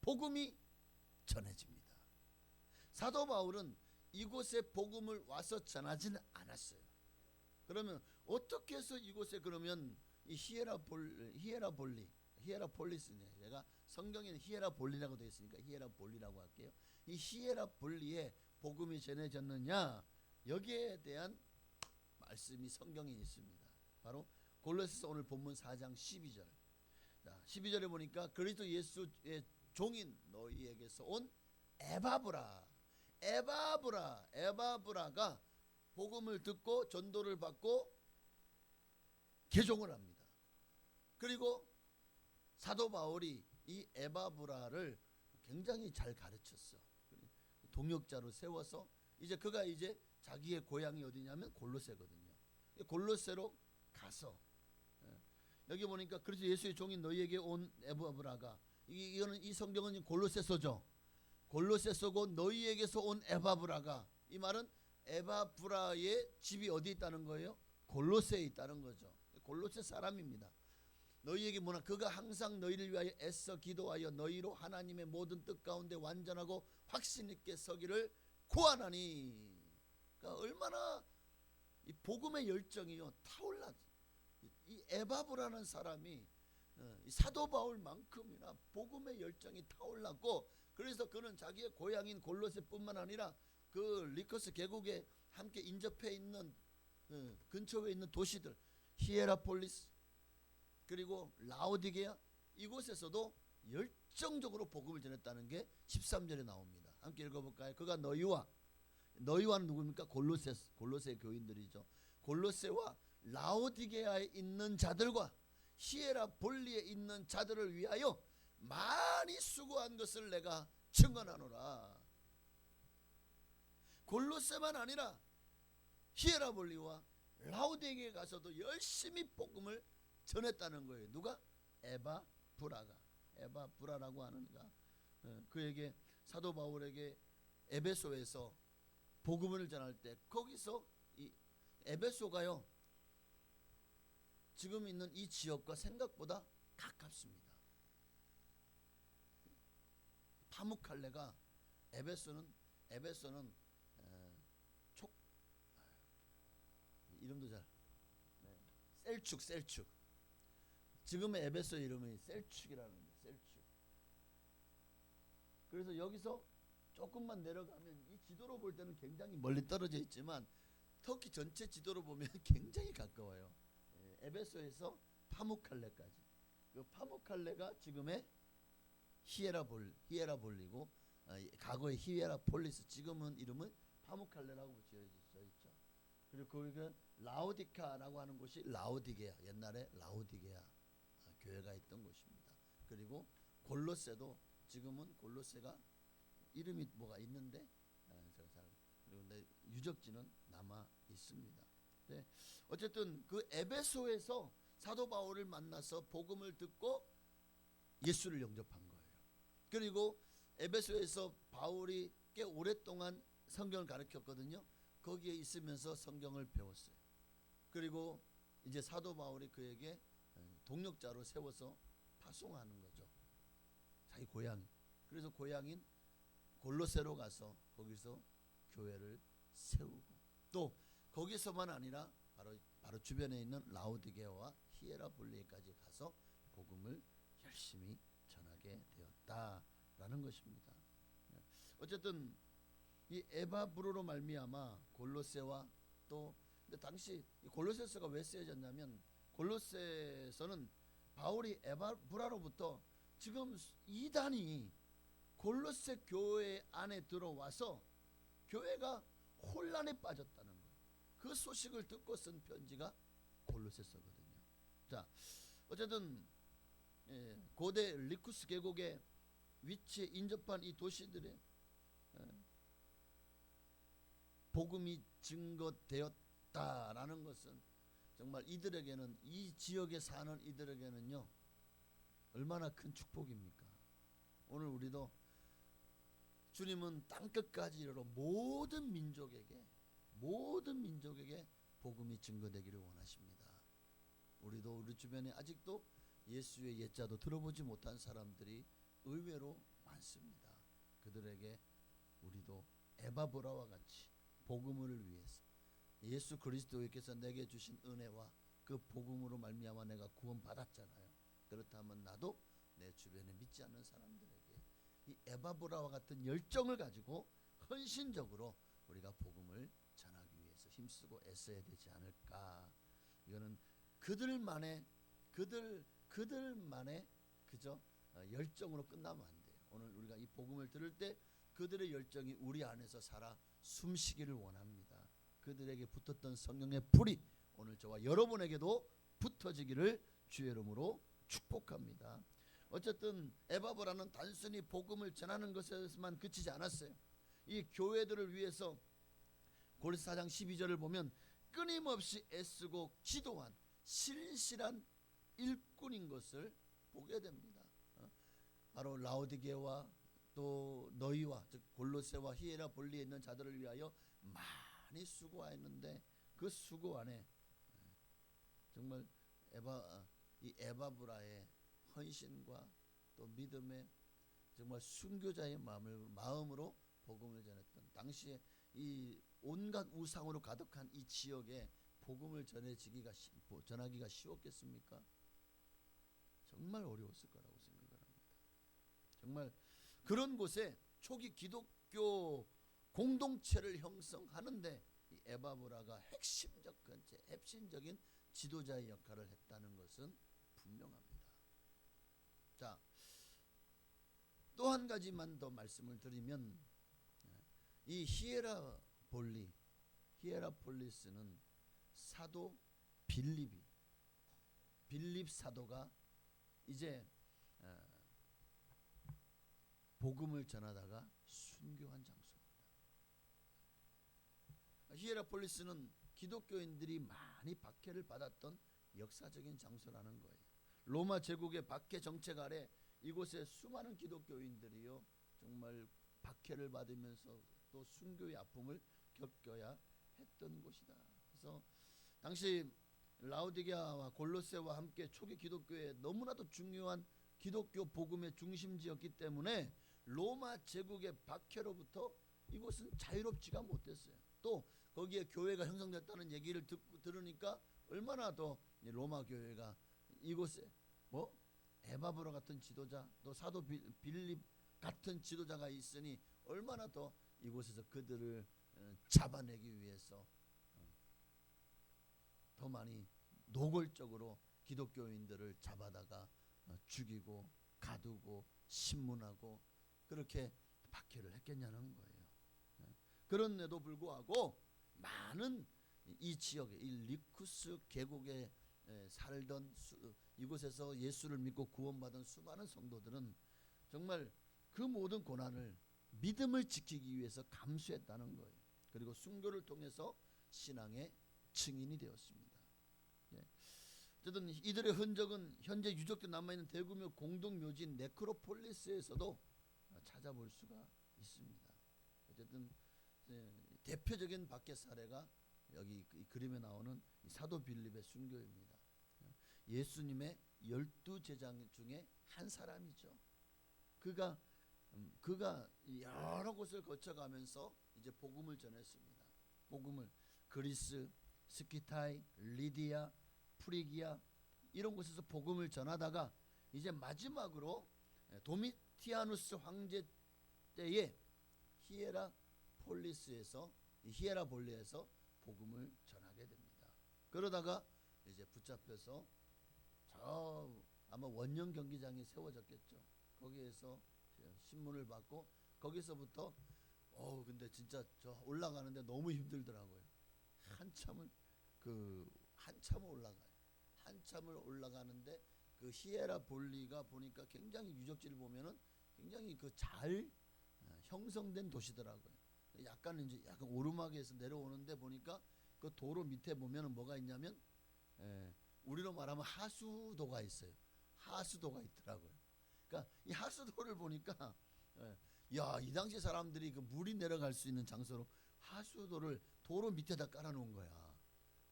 복음이 전해집니다. 사도 바울은 이곳에 복음을 와서 전하지는 않았어요. 그러면 어떻게 해서 이곳에 그러면 이 히에라폴리스네. 제가 성경에는 히에라볼리라고 되어 있으니까 히에라볼리라고 할게요. 이 히에라볼리에 복음이 전해졌느냐? 여기에 대한 말씀이 성경에 있습니다. 바로 골로새서 오늘 본문 4장 12절. 자, 12절에 보니까 그리스도 예수의 종인 너희에게서 온 에바브라가 복음을 듣고 전도를 받고 개종을 합니다. 그리고 사도 바울이 이 에바브라를 굉장히 잘 가르쳤어. 동역자로 세워서 이제 그가 이제 자기의 고향이 어디냐면 골로새거든요. 골로새로 가서 여기 보니까 그래서 예수의 종인 너희에게 온 에바브라가 이거는 이 성경은 골로새서죠. 골로새서고 너희에게서 온 에바브라가, 이 말은 에바브라의 집이 어디 있다는 거예요? 골로새에 있다는 거죠. 골로새 사람입니다. 너희에게 뭐나 그가 항상 너희를 위하여 애써 기도하여 너희로 하나님의 모든 뜻 가운데 완전하고 확신 있게 서기를 구하나니. 그러니까 얼마나 이 복음의 열정이요 타올라. 이 에바브라는 사람이 이 사도 바울만큼이나 복음의 열정이 타올랐고, 그래서 그는 자기의 고향인 골로새뿐만 아니라 그 리커스 계곡에 함께 인접해 있는 근처에 있는 도시들 히에라폴리스 그리고 라오디게아 이곳에서도 열정적으로 복음을 전했다는 게 13절에 나옵니다. 함께 읽어볼까요? 그가 너희와는 누굽니까? 골로새 교인들이죠. 골로새와 라오디게아에 있는 자들과 히에라볼리에 있는 자들을 위하여 많이 수고한 것을 내가 증언하노라. 골로새만 아니라 히에라볼리와 라오디게아에 가서도 열심히 복음을 전했다는 거예요. 누가? 에바브라라고 하는 이가 그에게 사도 바울에게 에베소에서 복음을 전할 때 거기서 이 에베소가요 지금 있는 이 지역과 생각보다 가깝습니다. 파묵칼레가 에베소는 이름도 잘 셀축 지금의 에베소 이름이 셀축이라는 거예요. 셀축. 그래서 여기서 조금만 내려가면 이 지도로 볼 때는 굉장히 멀리 떨어져 있지만 터키 전체 지도로 보면 굉장히 가까워요. 에베소에서 파묵칼레까지. 그 파묵칼레가 지금의 히에라볼리고 과거의 히에라폴리스, 지금은 이름은 파묵칼레라고 지어져 있죠. 그리고 거기가 라오디카라고 하는 곳이 라오디게아, 옛날에 라오디게아 교회가 있던 곳입니다. 그리고 골로새도 지금은 골로새가 이름이 뭐가 있는데 그런데 유적지는 남아 있습니다. 네. 어쨌든 그 에베소에서 사도 바울을 만나서 복음을 듣고 예수를 영접한 거예요. 그리고 에베소에서 바울이 꽤 오랫동안 성경을 가르쳤거든요. 거기에 있으면서 성경을 배웠어요. 그리고 이제 사도 바울이 그에게 동역자로 세워서 파송하는 거죠. 자기 고향. 그래서 고향인 골로새로 가서 거기서 교회를 세우고, 또 거기서만 아니라 바로 주변에 있는 라오디게아와 히에라볼리에까지 가서 복음을 열심히 전하게 되었다라는 것입니다. 어쨌든 이 에바브로로 말미암아 골로새와 또 근데 당시 골로새서가 왜 쓰여졌냐면, 골로새서는 바울이 에바브라로부터 지금 이단이 골로새 교회 안에 들어와서 교회가 혼란에 빠졌다는 거예요. 그 소식을 듣고 쓴 편지가 골로새서거든요. 자, 어쨌든 고대 리쿠스 계곡에 위치에 인접한 이 도시들의 복음이 증거되었다라는 것은 정말 이들에게는, 이 지역에 사는 이들에게는요, 얼마나 큰 축복입니까? 오늘 우리도 주님은 땅끝까지 이르러 모든 민족에게 복음이 증거되기를 원하십니다. 우리도 우리 주변에 아직도 예수의 옛자도 들어보지 못한 사람들이 의외로 많습니다. 그들에게 우리도 에바브라와 같이 복음을 위해서, 예수 그리스도께서 내게 주신 은혜와 그 복음으로 말미암아 내가 구원받았잖아요. 그렇다면 나도 내 주변에 믿지 않는 사람들에게 이 에바브라와 같은 열정을 가지고 헌신적으로 우리가 복음을 전하기 위해서 힘쓰고 애써야 되지 않을까. 이거는 그들만의 그저 열정으로 끝나면 안 돼요. 오늘 우리가 이 복음을 들을 때 그들의 열정이 우리 안에서 살아 숨쉬기를 원합니다. 그들에게 붙었던 성령의 불이 오늘 저와 여러분에게도 붙어지기를 주의 이름으로 축복합니다. 어쨌든 에바브라는 단순히 복음을 전하는 것에서만 그치지 않았어요. 이 교회들을 위해서 고린도서 4장 12절을 보면 끊임없이 애쓰고 기도한 신실한 일꾼인 것을 보게 됩니다. 바로 라오디게와 또 너희와, 즉 골로새와 히에라볼리에 있는 자들을 위하여 많이 수고하였는데 그 수고 안에 정말 이 에바브라의 헌신과 또 믿음의 정말 순교자의 마음으로 복음을 전했던, 당시에 이 온갖 우상으로 가득한 이 지역에 복음을 전하기가 쉬웠겠습니까? 정말 어려웠을 거라고 생각을 합니다. 정말 그런 곳에 초기 기독교 공동체를 형성하는데 이 에바브라가 핵심적인 지도자의 역할을 했다는 것은 분명합니다. 자, 또 한 가지만 더 말씀을 드리면, 이 히에라폴리스는 사도 빌립 사도가 이제 복음을 전하다가 순교한 장소입니다. 히에라폴리스는 기독교인들이 많이 박해를 받았던 역사적인 장소라는 거예요. 로마 제국의 박해 정책 아래 이곳에 수많은 기독교인들이요, 정말 박해를 받으면서 또 순교의 아픔을 겪어야 했던 곳이다. 그래서 당시 라오디게아와 골로새와 함께 초기 기독교에 너무나도 중요한 기독교 복음의 중심지였기 때문에 로마 제국의 박해로부터 이곳은 자유롭지가 못했어요. 또 거기에 교회가 형성됐다는 얘기를 들으니까 얼마나 더 로마 교회가 이곳에 에바브라 같은 지도자, 또 사도 빌립 같은 지도자가 있으니 얼마나 더 이곳에서 그들을 잡아내기 위해서 더 많이 노골적으로 기독교인들을 잡아다가 죽이고 가두고 신문하고 그렇게 박해를 했겠냐는 거예요. 그런데도 불구하고 많은 이 지역에, 이 리쿠스 계곡에 살던 이곳에서 예수를 믿고 구원받은 수많은 성도들은 정말 그 모든 고난을 믿음을 지키기 위해서 감수했다는 거예요. 그리고 순교를 통해서 신앙의 증인이 되었습니다. 어쨌든 이들의 흔적은 현재 유적도 남아있는 대규모 공동묘지인 네크로폴리스에서도 찾아볼 수가 있습니다. 어쨌든 대표적인 박해 사례가 여기 이 그림에 나오는 사도 빌립의 순교입니다. 예수님의 12제자 중에 한 사람이죠. 그가 여러 곳을 거쳐가면서 이제 복음을 전했습니다. 복음을 그리스, 스키타이, 리디아, 프리기아 이런 곳에서 복음을 전하다가 이제 마지막으로 도미티아누스 황제 때에 히에라볼리에서 복음을 전하게 됩니다. 그러다가 이제 붙잡혀서 저 아마 원형 경기장이 세워졌겠죠. 거기에서 신문을 받고 거기서부터 근데 진짜 저 올라가는데 너무 힘들더라고요. 한참을 올라가요. 한참을 올라가는데 그 히에라볼리가 보니까 굉장히 유적지를 보면은 굉장히 그 잘 형성된 도시더라고요. 약간 이제 약간 오르막에서 내려오는데 보니까 그 도로 밑에 보면은 뭐가 있냐면 우리로 말하면 하수도가 있어요. 하수도가 있더라고요. 그러니까 이 하수도를 보니까 야, 이 당시 사람들이 그 물이 내려갈 수 있는 장소로 하수도를 도로 밑에다 깔아놓은 거야.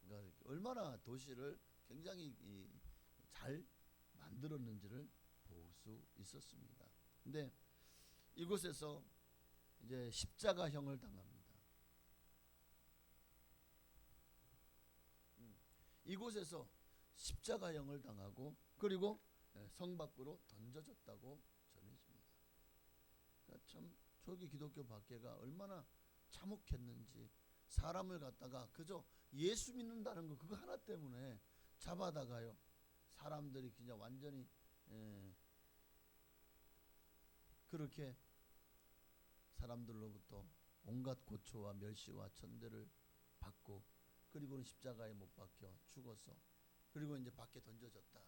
그러니까 얼마나 도시를 굉장히 잘 만들었는지를 볼 수 있었습니다. 근데 이곳에서 이제 십자가형을 당합니다. 이곳에서 십자가형을 당하고 그리고 성 밖으로 던져졌다고 전해집니다. 그러니까 참 초기 기독교 박해가 얼마나 참혹했는지 사람을 갖다가 그저 예수 믿는다는 거 그거 하나 때문에 잡아다가요. 사람들이 그냥 완전히 그렇게 사람들로부터 온갖 고초와 멸시와 천대를 받고 그리고는 십자가에 못 박혀 죽어서 그리고 이제 밖에 던져졌다.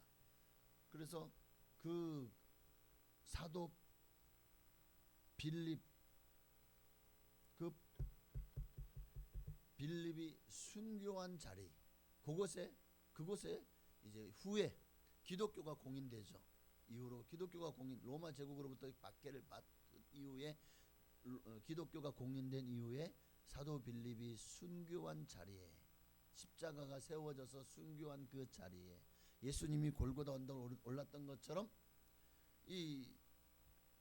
그래서 그 사도 빌립 그 빌립이 순교한 자리 그곳에 이제 후에 기독교가 공인되죠. 이후로 기독교가 로마 제국으로부터 박해를 받은 이후에 기독교가 공인된 이후에 사도 빌립이 순교한 자리에 십자가가 세워져서 순교한 그 자리에 예수님이 골고다 언덕을 올랐던 것처럼 이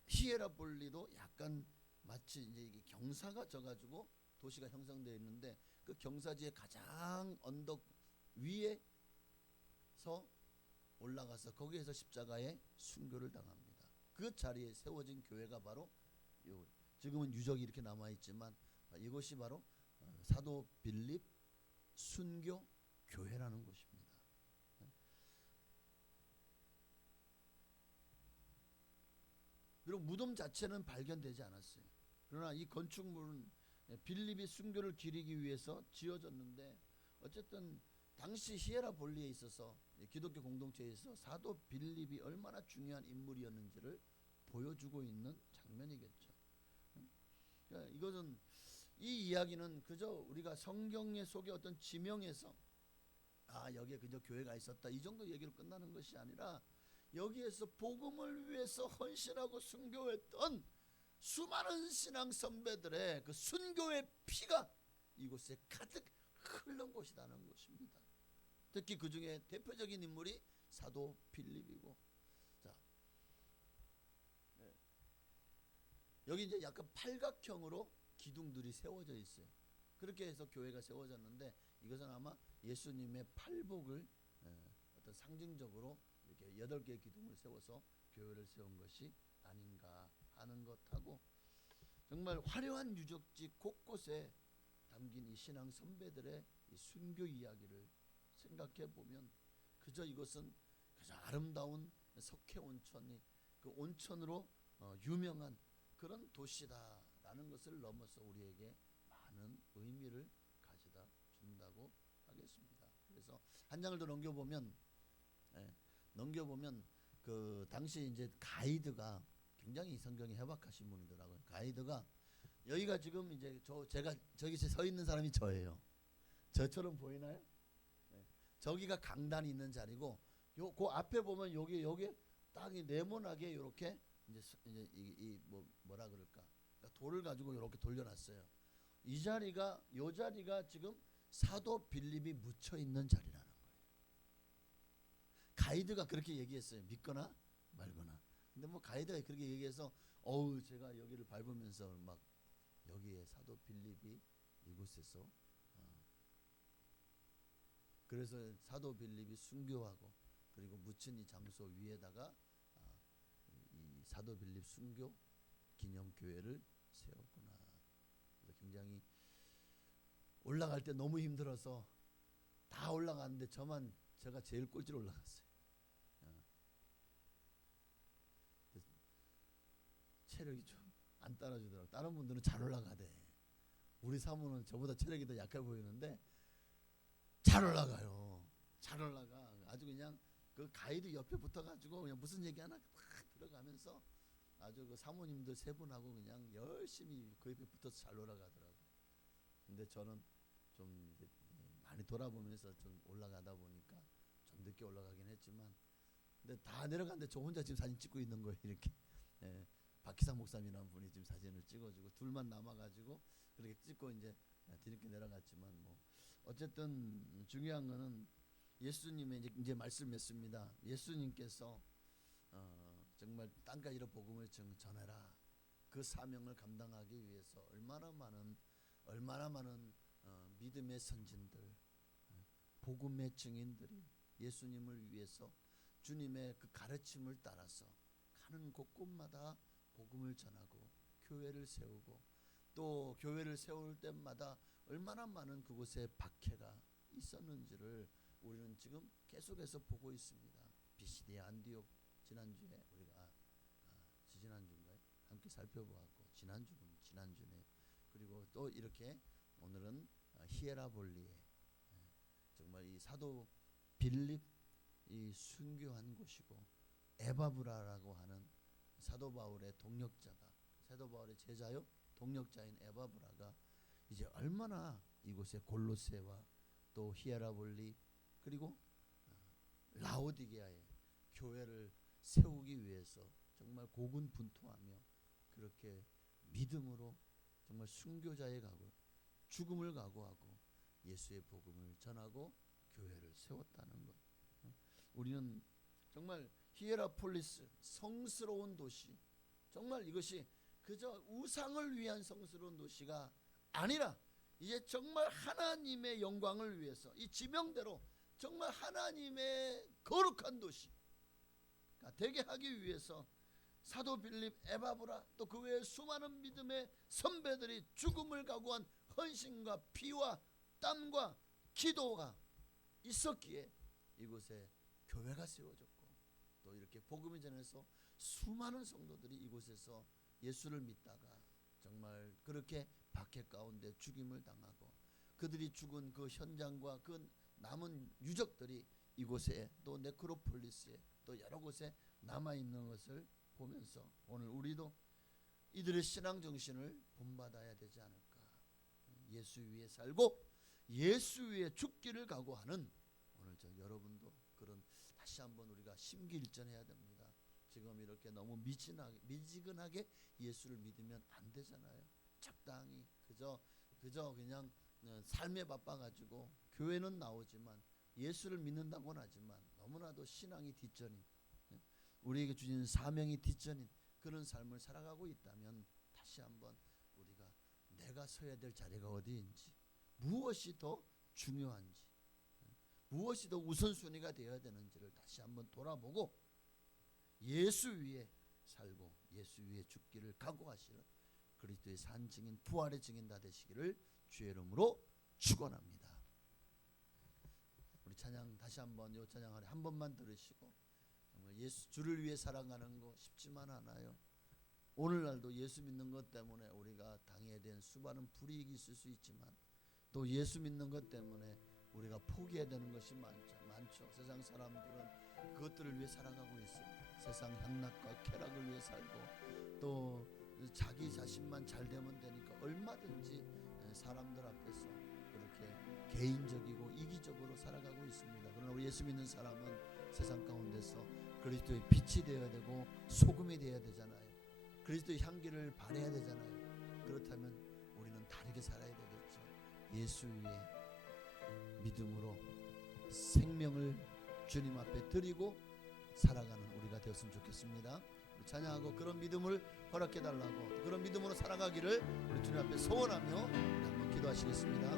히에라볼리도 약간 마치 이제 이게 경사가 져가지고 도시가 형성되어 있는데 그 경사지의 가장 언덕 위에서 올라가서 거기에서 십자가에 순교를 당합니다. 그 자리에 세워진 교회가 바로 지금은 유적이 이렇게 남아있지만 이것이 바로 사도 빌립 순교 교회라는 곳입니다. 그리고 무덤 자체는 발견되지 않았어요. 그러나 이 건축물은 빌립이 순교를 기리기 위해서 지어졌는데 어쨌든 당시 히에라볼리에 있어서 기독교 공동체에 있어서 사도 빌립이 얼마나 중요한 인물이었는지를 보여주고 있는 장면이겠죠. 그러니까 이것은 이 이야기는 그저 우리가 성경의 속에 어떤 지명에서 여기에 그저 교회가 있었다 이 정도 얘기로 끝나는 것이 아니라 여기에서 복음을 위해서 헌신하고 순교했던 수많은 신앙 선배들의 그 순교의 피가 이곳에 가득 흐른 곳이라는 것입니다. 특히 그 중에 대표적인 인물이 사도 빌립이고, 자, 여기 이제 약간 팔각형으로 기둥들이 세워져 있어요. 그렇게 해서 교회가 세워졌는데 이것은 아마 예수님의 팔복을 어떤 상징적으로 이렇게 8개의 기둥을 세워서 교회를 세운 것이 아닌가 하는 것하고 정말 화려한 유적지 곳곳에 담긴 이 신앙 선배들의 이 순교 이야기를 생각해 보면 그저 이것은 그저 아름다운 석회 온천이 그 온천으로 유명한 그런 도시다라는 것을 넘어서 우리에게 많은 의미를 가져다 준다고 하겠습니다. 그래서 한 장을 더 넘겨보면 그 당시 이제 가이드가 굉장히 성경이 해박하신 분이더라고요. 가이드가 여기가 지금 이제 제가 저기 서 있는 사람이 저예요. 저처럼 보이나요? 저기가 강단이 있는 자리고 그 앞에 보면 여기 땅이 네모나게 이렇게 이제 뭐라 그럴까? 그러니까 돌을 가지고 이렇게 돌려놨어요. 이 자리가 지금 사도 빌립이 묻혀 있는 자리라는 거예요. 가이드가 그렇게 얘기했어요. 믿거나 말거나. 근데 뭐 가이드가 그렇게 얘기해서 제가 여기를 밟으면서 막 여기에 사도 빌립이 이곳에서 그래서 사도 빌립이 순교하고 그리고 묻힌 이 장소 위에다가 이 사도 빌립 순교 기념 교회를 세웠구나. 그래서 굉장히 올라갈 때 너무 힘들어서 다 올라갔는데 제가 제일 꼴찌로 올라갔어요. 체력이 좀 안 따라주더라고요. 다른 분들은 잘 올라가대. 우리 사모는 저보다 체력이 더 약해 보이는데 잘 올라가요. 잘 올라가. 아주 그냥 그 가이드 옆에 붙어가지고 그냥 무슨 얘기 하나 탁 들어가면서 아주 그 사모님들 세 분하고 그냥 열심히 그 옆에 붙어서 잘 놀아가더라고. 근데 저는 좀 이제 많이 돌아보면서 좀 올라가다 보니까 좀 늦게 올라가긴 했지만, 근데 다 내려갔는데 저 혼자 지금 사진 찍고 있는 거예요. 이렇게 박희상 목사님이라는 분이 지금 사진을 찍어주고 둘만 남아가지고 그렇게 찍고 이제 뒤늦게 내려갔지만, 뭐 어쨌든 중요한 거는 예수님의 이제 말씀했습니다. 예수님께서 정말 땅까지로 복음을 전해라, 그 사명을 감당하기 위해서 얼마나 많은 믿음의 선진들, 복음의 증인들이 예수님을 위해서 주님의 그 가르침을 따라서 가는 곳곳마다 복음을 전하고 교회를 세우고, 또 교회를 세울 때마다 얼마나 많은 그곳에 박해가 있었는지를 우리는 지금 계속해서 보고 있습니다. 비시디아 안디옥, 지난주에 우리가 지난주인가요? 함께 살펴보았고, 지난주네. 그리고 또 이렇게 오늘은 히에라볼리에 정말 이 사도 빌립 이 순교한 곳이고, 에바브라라고 하는 사도 바울의 동력자가, 사도 바울의 제자요 동력자인 에바브라가 이제 얼마나 이곳에 골로새와 또 히에라볼리 그리고 라오디게아에 교회를 세우기 위해서 정말 고군분투하며 그렇게 믿음으로 정말 순교자에 가고 죽음을 각오하고 예수의 복음을 전하고 교회를 세웠다는 것. 우리는 정말 히에라폴리스, 성스러운 도시, 정말 이것이 그저 우상을 위한 성스러운 도시가 아니라 이제 정말 하나님의 영광을 위해서 이 지명대로 정말 하나님의 거룩한 도시가 되게 하기 위해서 사도 빌립, 에바브라, 또 그 외에 수많은 믿음의 선배들이 죽음을 각오한 헌신과 피와 땀과 기도가 있었기에 이곳에 교회가 세워졌고, 또 이렇게 복음을 전해서 수많은 성도들이 이곳에서 예수를 믿다가 정말 그렇게 박해 가운데 죽임을 당하고, 그들이 죽은 그 현장과 그 남은 유적들이 이곳에 또 네크로폴리스에 또 여러 곳에 남아있는 것을 보면서 오늘 우리도 이들의 신앙 정신을 본받아야 되지 않을까. 예수 위에 살고 예수 위에 죽기를 각오하는 오늘 저 여러분도 그런 다시 한번 우리가 심기일전해야 됩니다. 지금 이렇게 너무 미지근하게 예수를 믿으면 안 되잖아요. 적당히 그저 그냥 삶에 바빠가지고 교회는 나오지만 예수를 믿는다고는 하지만 너무나도 신앙이 뒷전인, 우리에게 주신 사명이 뒷전인 그런 삶을 살아가고 있다면 다시 한번 우리가 내가 서야 될 자리가 어디인지, 무엇이 더 중요한지, 무엇이 더 우선순위가 되어야 되는지를 다시 한번 돌아보고 예수 위에 살고 예수 위에 죽기를 각오하시는 그리스도의 산 증인, 부활의 증인 다 되시기를 주의 이름으로 축원합니다. 우리 찬양 다시 한번 이 찬양 아래 한 번만 들으시고, 정말 예수 주를 위해 살아가는 거 쉽지만 않아요. 오늘날도 예수 믿는 것 때문에 우리가 당해야 된 수많은 불이익이 있을 수 있지만, 또 예수 믿는 것 때문에 우리가 포기해야 되는 것이 많죠. 세상 사람들은 그것들을 위해 살아가고 있습니다. 세상 향락과 쾌락을 위해 살고, 또 자기 자신만 잘 되면 되니까 얼마든지 사람들 앞에서 그렇게 개인적이고 이기적으로 살아가고 있습니다. 그러나 우리 예수 믿는 사람은 세상 가운데서 그리스도의 빛이 되어야 되고 소금이 되어야 되잖아요. 그리스도의 향기를 발해야 되잖아요. 그렇다면 우리는 다르게 살아야 되겠죠. 예수 위에 믿음으로 생명을 주님 앞에 드리고 살아가는 우리가 되었으면 좋겠습니다. 찬양하고 그런 믿음을 허락해 달라고, 그런 믿음으로 살아가기를 우리 주님 앞에 소원하며 한번 기도하시겠습니다.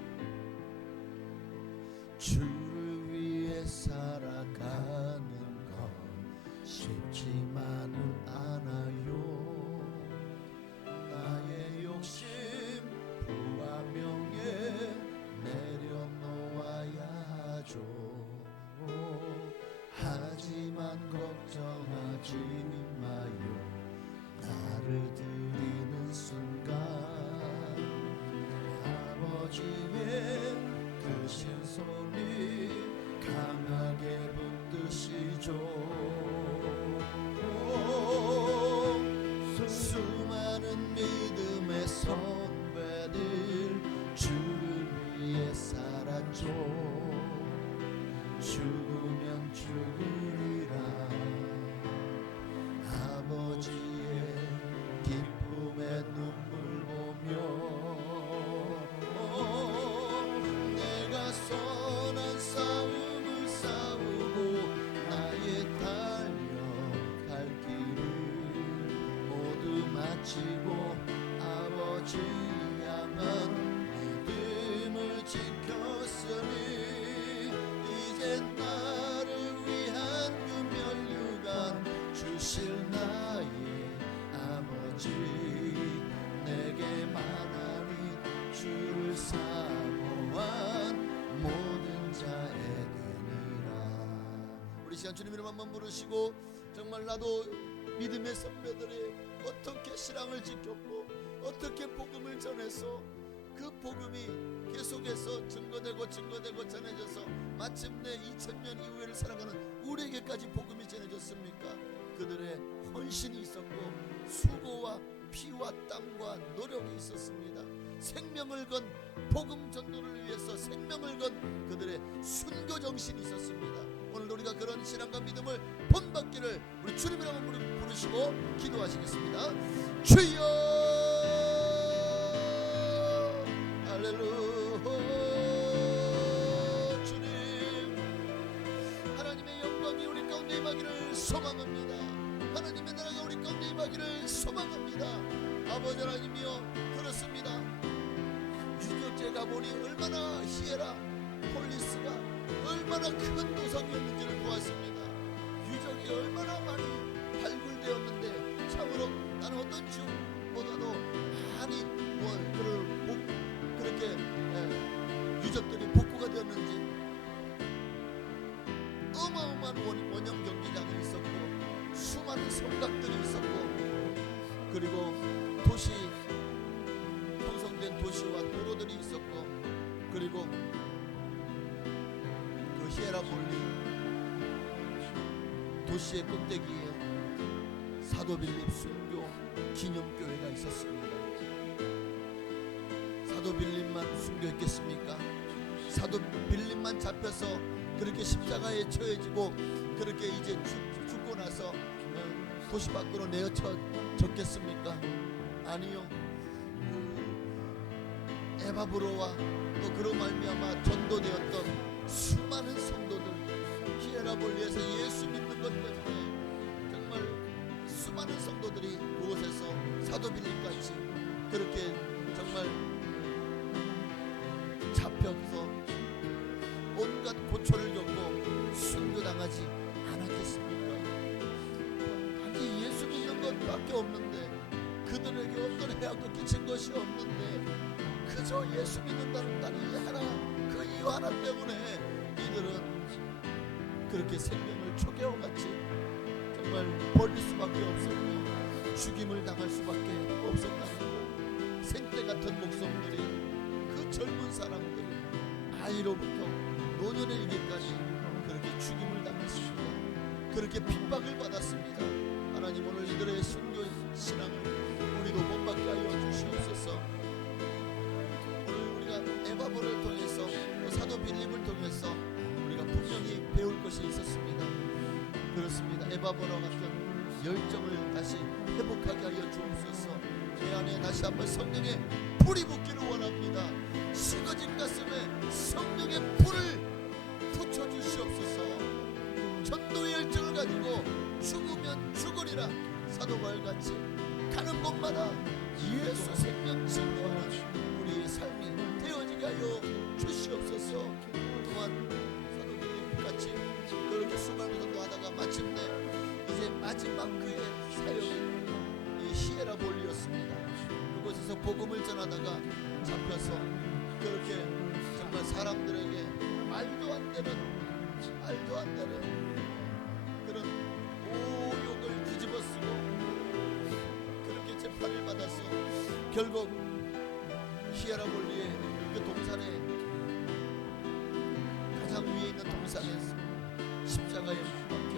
주를 위해 살아가는 건 쉽지만은 않아요. 나의 욕심 부와 명예 내려놓아야죠. 하지만 걱정하지 마요. 나를 드리는 순간 아버지의 크신 손이 강하게 붙드시죠. 사모한 모든 자에게니라. 우리 시간 주님 이름 한번 부르시고, 정말 나도 믿음의 선배들이 어떻게 신앙을 지켰고 어떻게 복음을 전해서 그 복음이 계속해서 증거되고 전해져서 마침내 2000년 이후를 살아가는 우리에게까지 복음이 전해졌습니까? 그들의 헌신이 있었고 수고와 피와 땀과 노력이 있었습니다. 생명을 건 복음 전도를 위해서 생명을 건 그들의 순교 정신이 있었습니다. 오늘도 우리가 그런 신앙과 믿음을 본받기를 우리 주님을 한번 부르시고 기도하시겠습니다. 주여 할렐루야. 주님, 하나님의 영광이 우리 가운데 임하기를 소망합니다. 하나님의 나라가 우리 가운데 임하기를 소망합니다. 아버지 하나님이여, 그렇습니다. 유적지에 가보니 얼마나 히에라 폴리스가 얼마나 큰 도성이었는지를 보았습니다. 유적이 얼마나 많이 발굴되었는데 참으로 나는 어떤 지역보다도 많이 그렇게 유적들이 복구가 되었는지, 어마어마한 원형 경기장이 있었고 수많은 성곽들이 있었고, 그리고 도시 형성된 도시와 도로들이 있었고, 그리고 그 히에라폴리 도시의 꼭대기에 사도 빌립 순교 기념교회가 있었습니다. 사도 빌립만 순교했겠습니까? 사도 빌립만 잡혀서 그렇게 십자가에 처해지고 그렇게 이제 죽고 나서 도시 밖으로 내어졌겠습니까? 아니요. 에바브로와 또 그로 말미암아 전도되었던 수많은 성도들, 히에라볼리에서 예수 믿는 것 때문에 정말 수많은 성도들이 그곳에서 사도 빌립같이 그렇게 정말 잡혀서 온갖 고초를 겪고 순교당하지 않았겠습니까? 단지 예수 믿는 것밖에 없는데, 그들에게 어떤 해악도 끼친 것이 없는데 그저 예수 믿는다는 단 이 하나, 그 이유 하나 때문에 이들은 그렇게 생명을 초계와같이 정말 버릴 수밖에 없었고 죽임을 당할 수밖에 없었다는 것. 생떼 같은 목숨들이, 그 젊은 사람들이 아이로부터 노년에 이르기까지 그렇게 죽임을 당했습니다. 그렇게 핍박을 받았습니다. 하나님, 오늘 이들의 순교 신앙을 우리도 본받게 하여 주시옵소서. 오늘 우리가 에바브를 통해서, 사도 빌립을 통해서 우리가 분명히 배울 것이 있었습니다. 그렇습니다. 에바브와 같은 열정을 다시 회복하게 하여 주옵소서. 내 안에 다시 한번 성령의 불이 붙기를 원합니다. 식어진 가슴에 성령의 불을 붙여주시옵소서. 전도의 열정을 가지고 죽으면 죽으리라 사도 바울같이 가는 곳마다 예수 생명 증거하는 우리의 삶이 되어지게 하여 주시옵소서. 또한 사도 빌립같이 그렇게 수많은 전도하다가 마침내 이제 마지막 그의 사역이 이 히에라볼리였습니다. 그곳에서 복음을 전하다가 잡혀서 그렇게 정말 사람들에게 말도 안 되는 그런 오욕을 뒤집어쓰고 그렇게 재판을 받아서 결국 히에라볼리의 그 동산에, 가장 위에 있는 동산에서 십자가에 못 박혀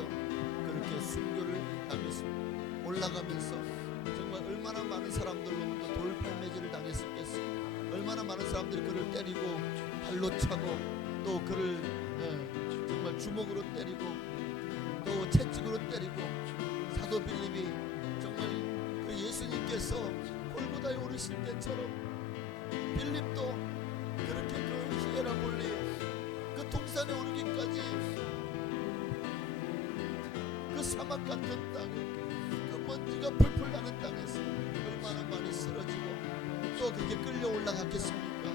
그렇게 순교를 당했습니다. 올라가면서 정말 얼마나 많은 사람들로부터 돌팔매질을 당했었겠어요. 얼마나 많은 사람들이 그를 때리고 발로 차고 또 그를 정말 주먹으로 때리고 또 채찍으로 때리고, 사도 빌립이 정말 그 예수님께서 골고다에 오르실 때처럼 빌립도 그렇게 그 히에라볼리 그 동산에 오르기까지 그 사막 같은 땅에, 그 먼지가 풀풀 나는 땅에서 얼마나 많이 쓰러지고 또 그렇게 끌려 올라갔겠습니까?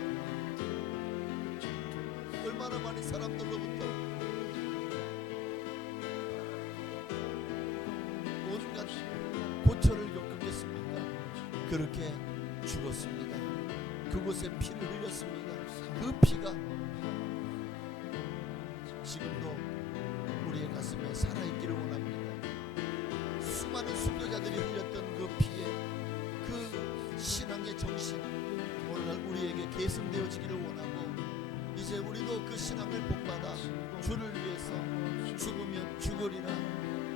얼마나 많은 사람들로부터 온갖 고초를 겪었겠습니까? 그렇게 죽었습니다. 그곳에 피를 흘렸습니다. 수많은 순교자들이 흘렸던 그 피에 그 신앙의 정신 오늘날 우리에게 계승되어지기를 원하고 이제 우리도 그 신앙을 복받아 주를 위해서 죽으면 죽으리라.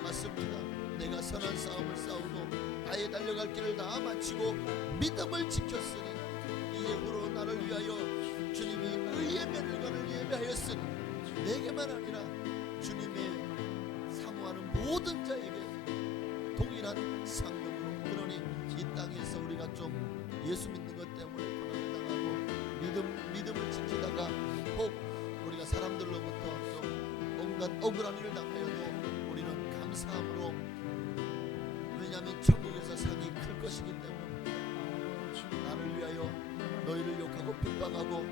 맞습니다. 내가 선한 싸움을 싸우고 나의 달려갈 길을 다 마치고 믿음을 지켰으니 이후로 나를 위하여 주님이 의의 면류관을 예배하였으니 내게만 아니라 주님의 사모하는 모든 자에게 동일한 상급으로. 그러니 이 땅에서 우리가 좀 예수 믿는 것 때문에 고난을 당하고 믿음을 지키다가 혹 우리가 사람들로부터 좀 온갖 억울한 일을 당하여도 우리는 감사함으로, 왜냐하면 천국에서 상이 클 것이기 때문에 나를 위하여 너희를 욕하고 핍박하고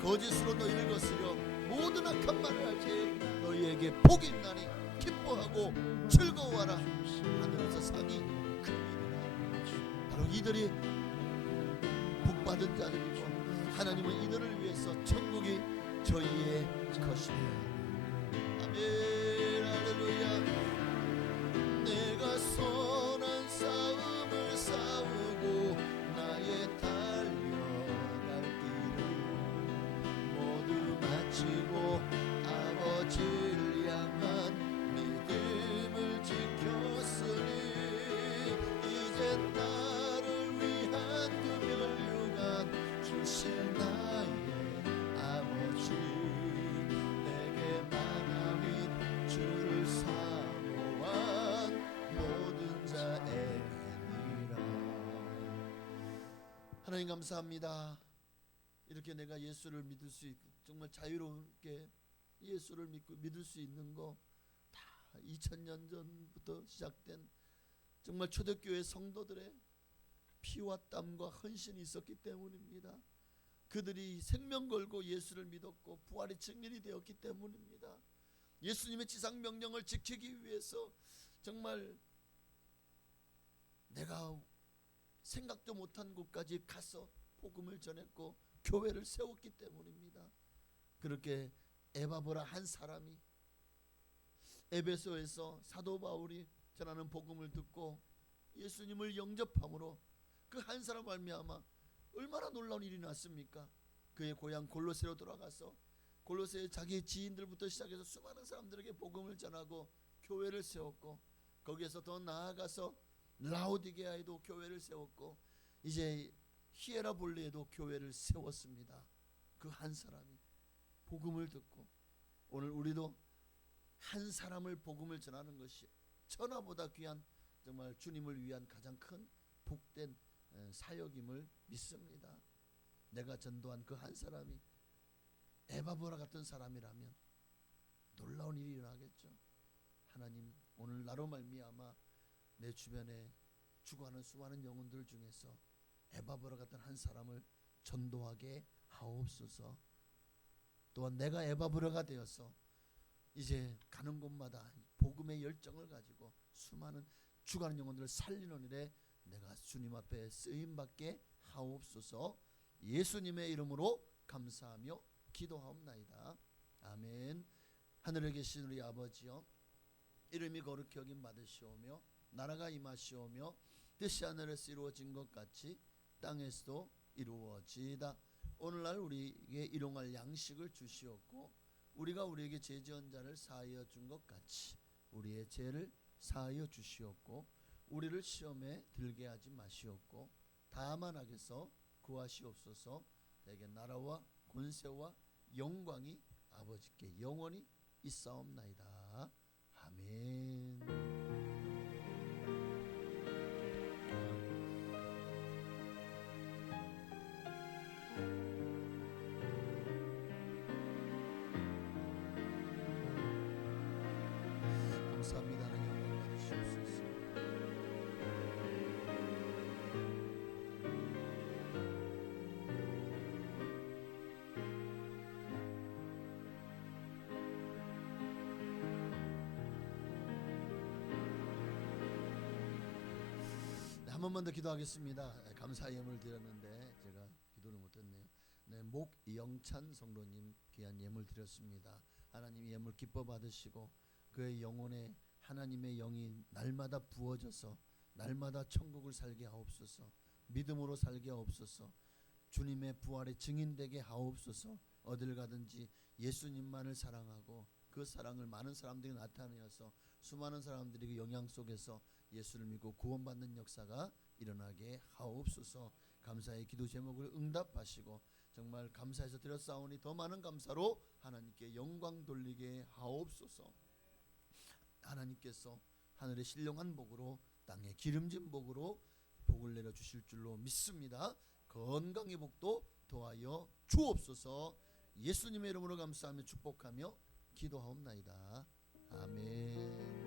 거짓으로 너희를 거스려 모든 악한 말을 할지 너희에게 복이 있나니 기뻐하고 즐거워하라. 하늘에서 상이 크리라. 바로 이들이 복받은 자들이고 하나님은 이들을 위해서 천국이 저희의 것입니다. 아멘. 할렐루야. 내가 선한 싸움을 싸우고 나의 달려갈 길을 모두 마치고 아버지를 향한 믿음을 지켰으니 이제 나를 위한 그 면류관 주실 나의 아버지 내게 만하니 주를 사모한 모든 자에게니라. 하나님 감사합니다. 이렇게 내가 예수를 믿을 수 있고 정말 자유롭게 예수를 믿을 수 있는 거 다 2000년 전부터 시작된 정말 초대교회 성도들의 피와 땀과 헌신이 있었기 때문입니다. 그들이 생명 걸고 예수를 믿었고 부활의 증인이 되었기 때문입니다. 예수님의 지상 명령을 지키기 위해서 정말 내가 생각도 못한 곳까지 가서 복음을 전했고 교회를 세웠기 때문입니다. 그렇게 에바브라 한 사람이 에베소에서 사도 바울이 전하는 복음을 듣고 예수님을 영접함으로 그 한 사람 말미암아 얼마나 놀라운 일이 났습니까? 그의 고향 골로새로 돌아가서 골로새의 자기 지인들부터 시작해서 수많은 사람들에게 복음을 전하고 교회를 세웠고 거기에서 더 나아가서 라오디게아에도 교회를 세웠고 이제 히에라볼리에도 교회를 세웠습니다. 그 한 사람이 복음을 듣고 오늘 우리도 한 사람을 복음을 전하는 것이 천하보다 귀한 정말 주님을 위한 가장 큰 복된 사역임을 믿습니다. 내가 전도한 그 한 사람이 에바보라 같은 사람이라면 놀라운 일이 일어나겠죠. 하나님 오늘 나로 말미암아 내 주변에 죽어가는 수많은 영혼들 중에서 에바보라 같은 한 사람을 전도하게 하옵소서. 또한 내가 에바브라가 되어서 이제 가는 곳마다 복음의 열정을 가지고 수많은 죽어가는 영혼들을 살리는 일에 내가 주님 앞에 쓰임받게 하옵소서. 예수님의 이름으로 감사하며 기도하옵나이다. 아멘. 하늘에 계신 우리 아버지여, 이름이 거룩히 여김 받으시오며 나라가 임하시오며 뜻이 하늘에서 이루어진 것 같이 땅에서도 이루어지이다. 오늘날 우리에게 일용할 양식을 주시옵고 우리가 우리에게 죄 지은 자를 사하여 준 것 같이 우리의 죄를 사하여 주시옵고 우리를 시험에 들게 하지 마시옵고 다만 악에서 구하시옵소서. 대개 나라와 권세와 영광이 아버지께 영원히 있사옵나이다. 아멘. 감사합니다. 하나님 영광 받으시옵소서. 한 번만 더 기도하겠습니다. 감사의 예물을 드렸는데 제가 기도를 못했네요. 네, 목영찬 성도님 귀한 예물 드렸습니다. 하나님 예물 기뻐 받으시고 그의 영혼에 하나님의 영이 날마다 부어져서 날마다 천국을 살게 하옵소서. 믿음으로 살게 하옵소서. 주님의 부활의 증인되게 하옵소서. 어딜 가든지 예수님만을 사랑하고 그 사랑을 많은 사람들이 나타내어서 수많은 사람들이 그 영향 속에서 예수를 믿고 구원받는 역사가 일어나게 하옵소서. 감사의 기도 제목을 응답하시고 정말 감사해서 드렸사오니 더 많은 감사로 하나님께 영광 돌리게 하옵소서. 하나님께서 하늘의 신령한 복으로 땅의 기름진 복으로 복을 내려 주실 줄로 믿습니다. 건강의 복도 더하여 주옵소서. 예수님의 이름으로 감사하며 축복하며 기도하옵나이다. 아멘.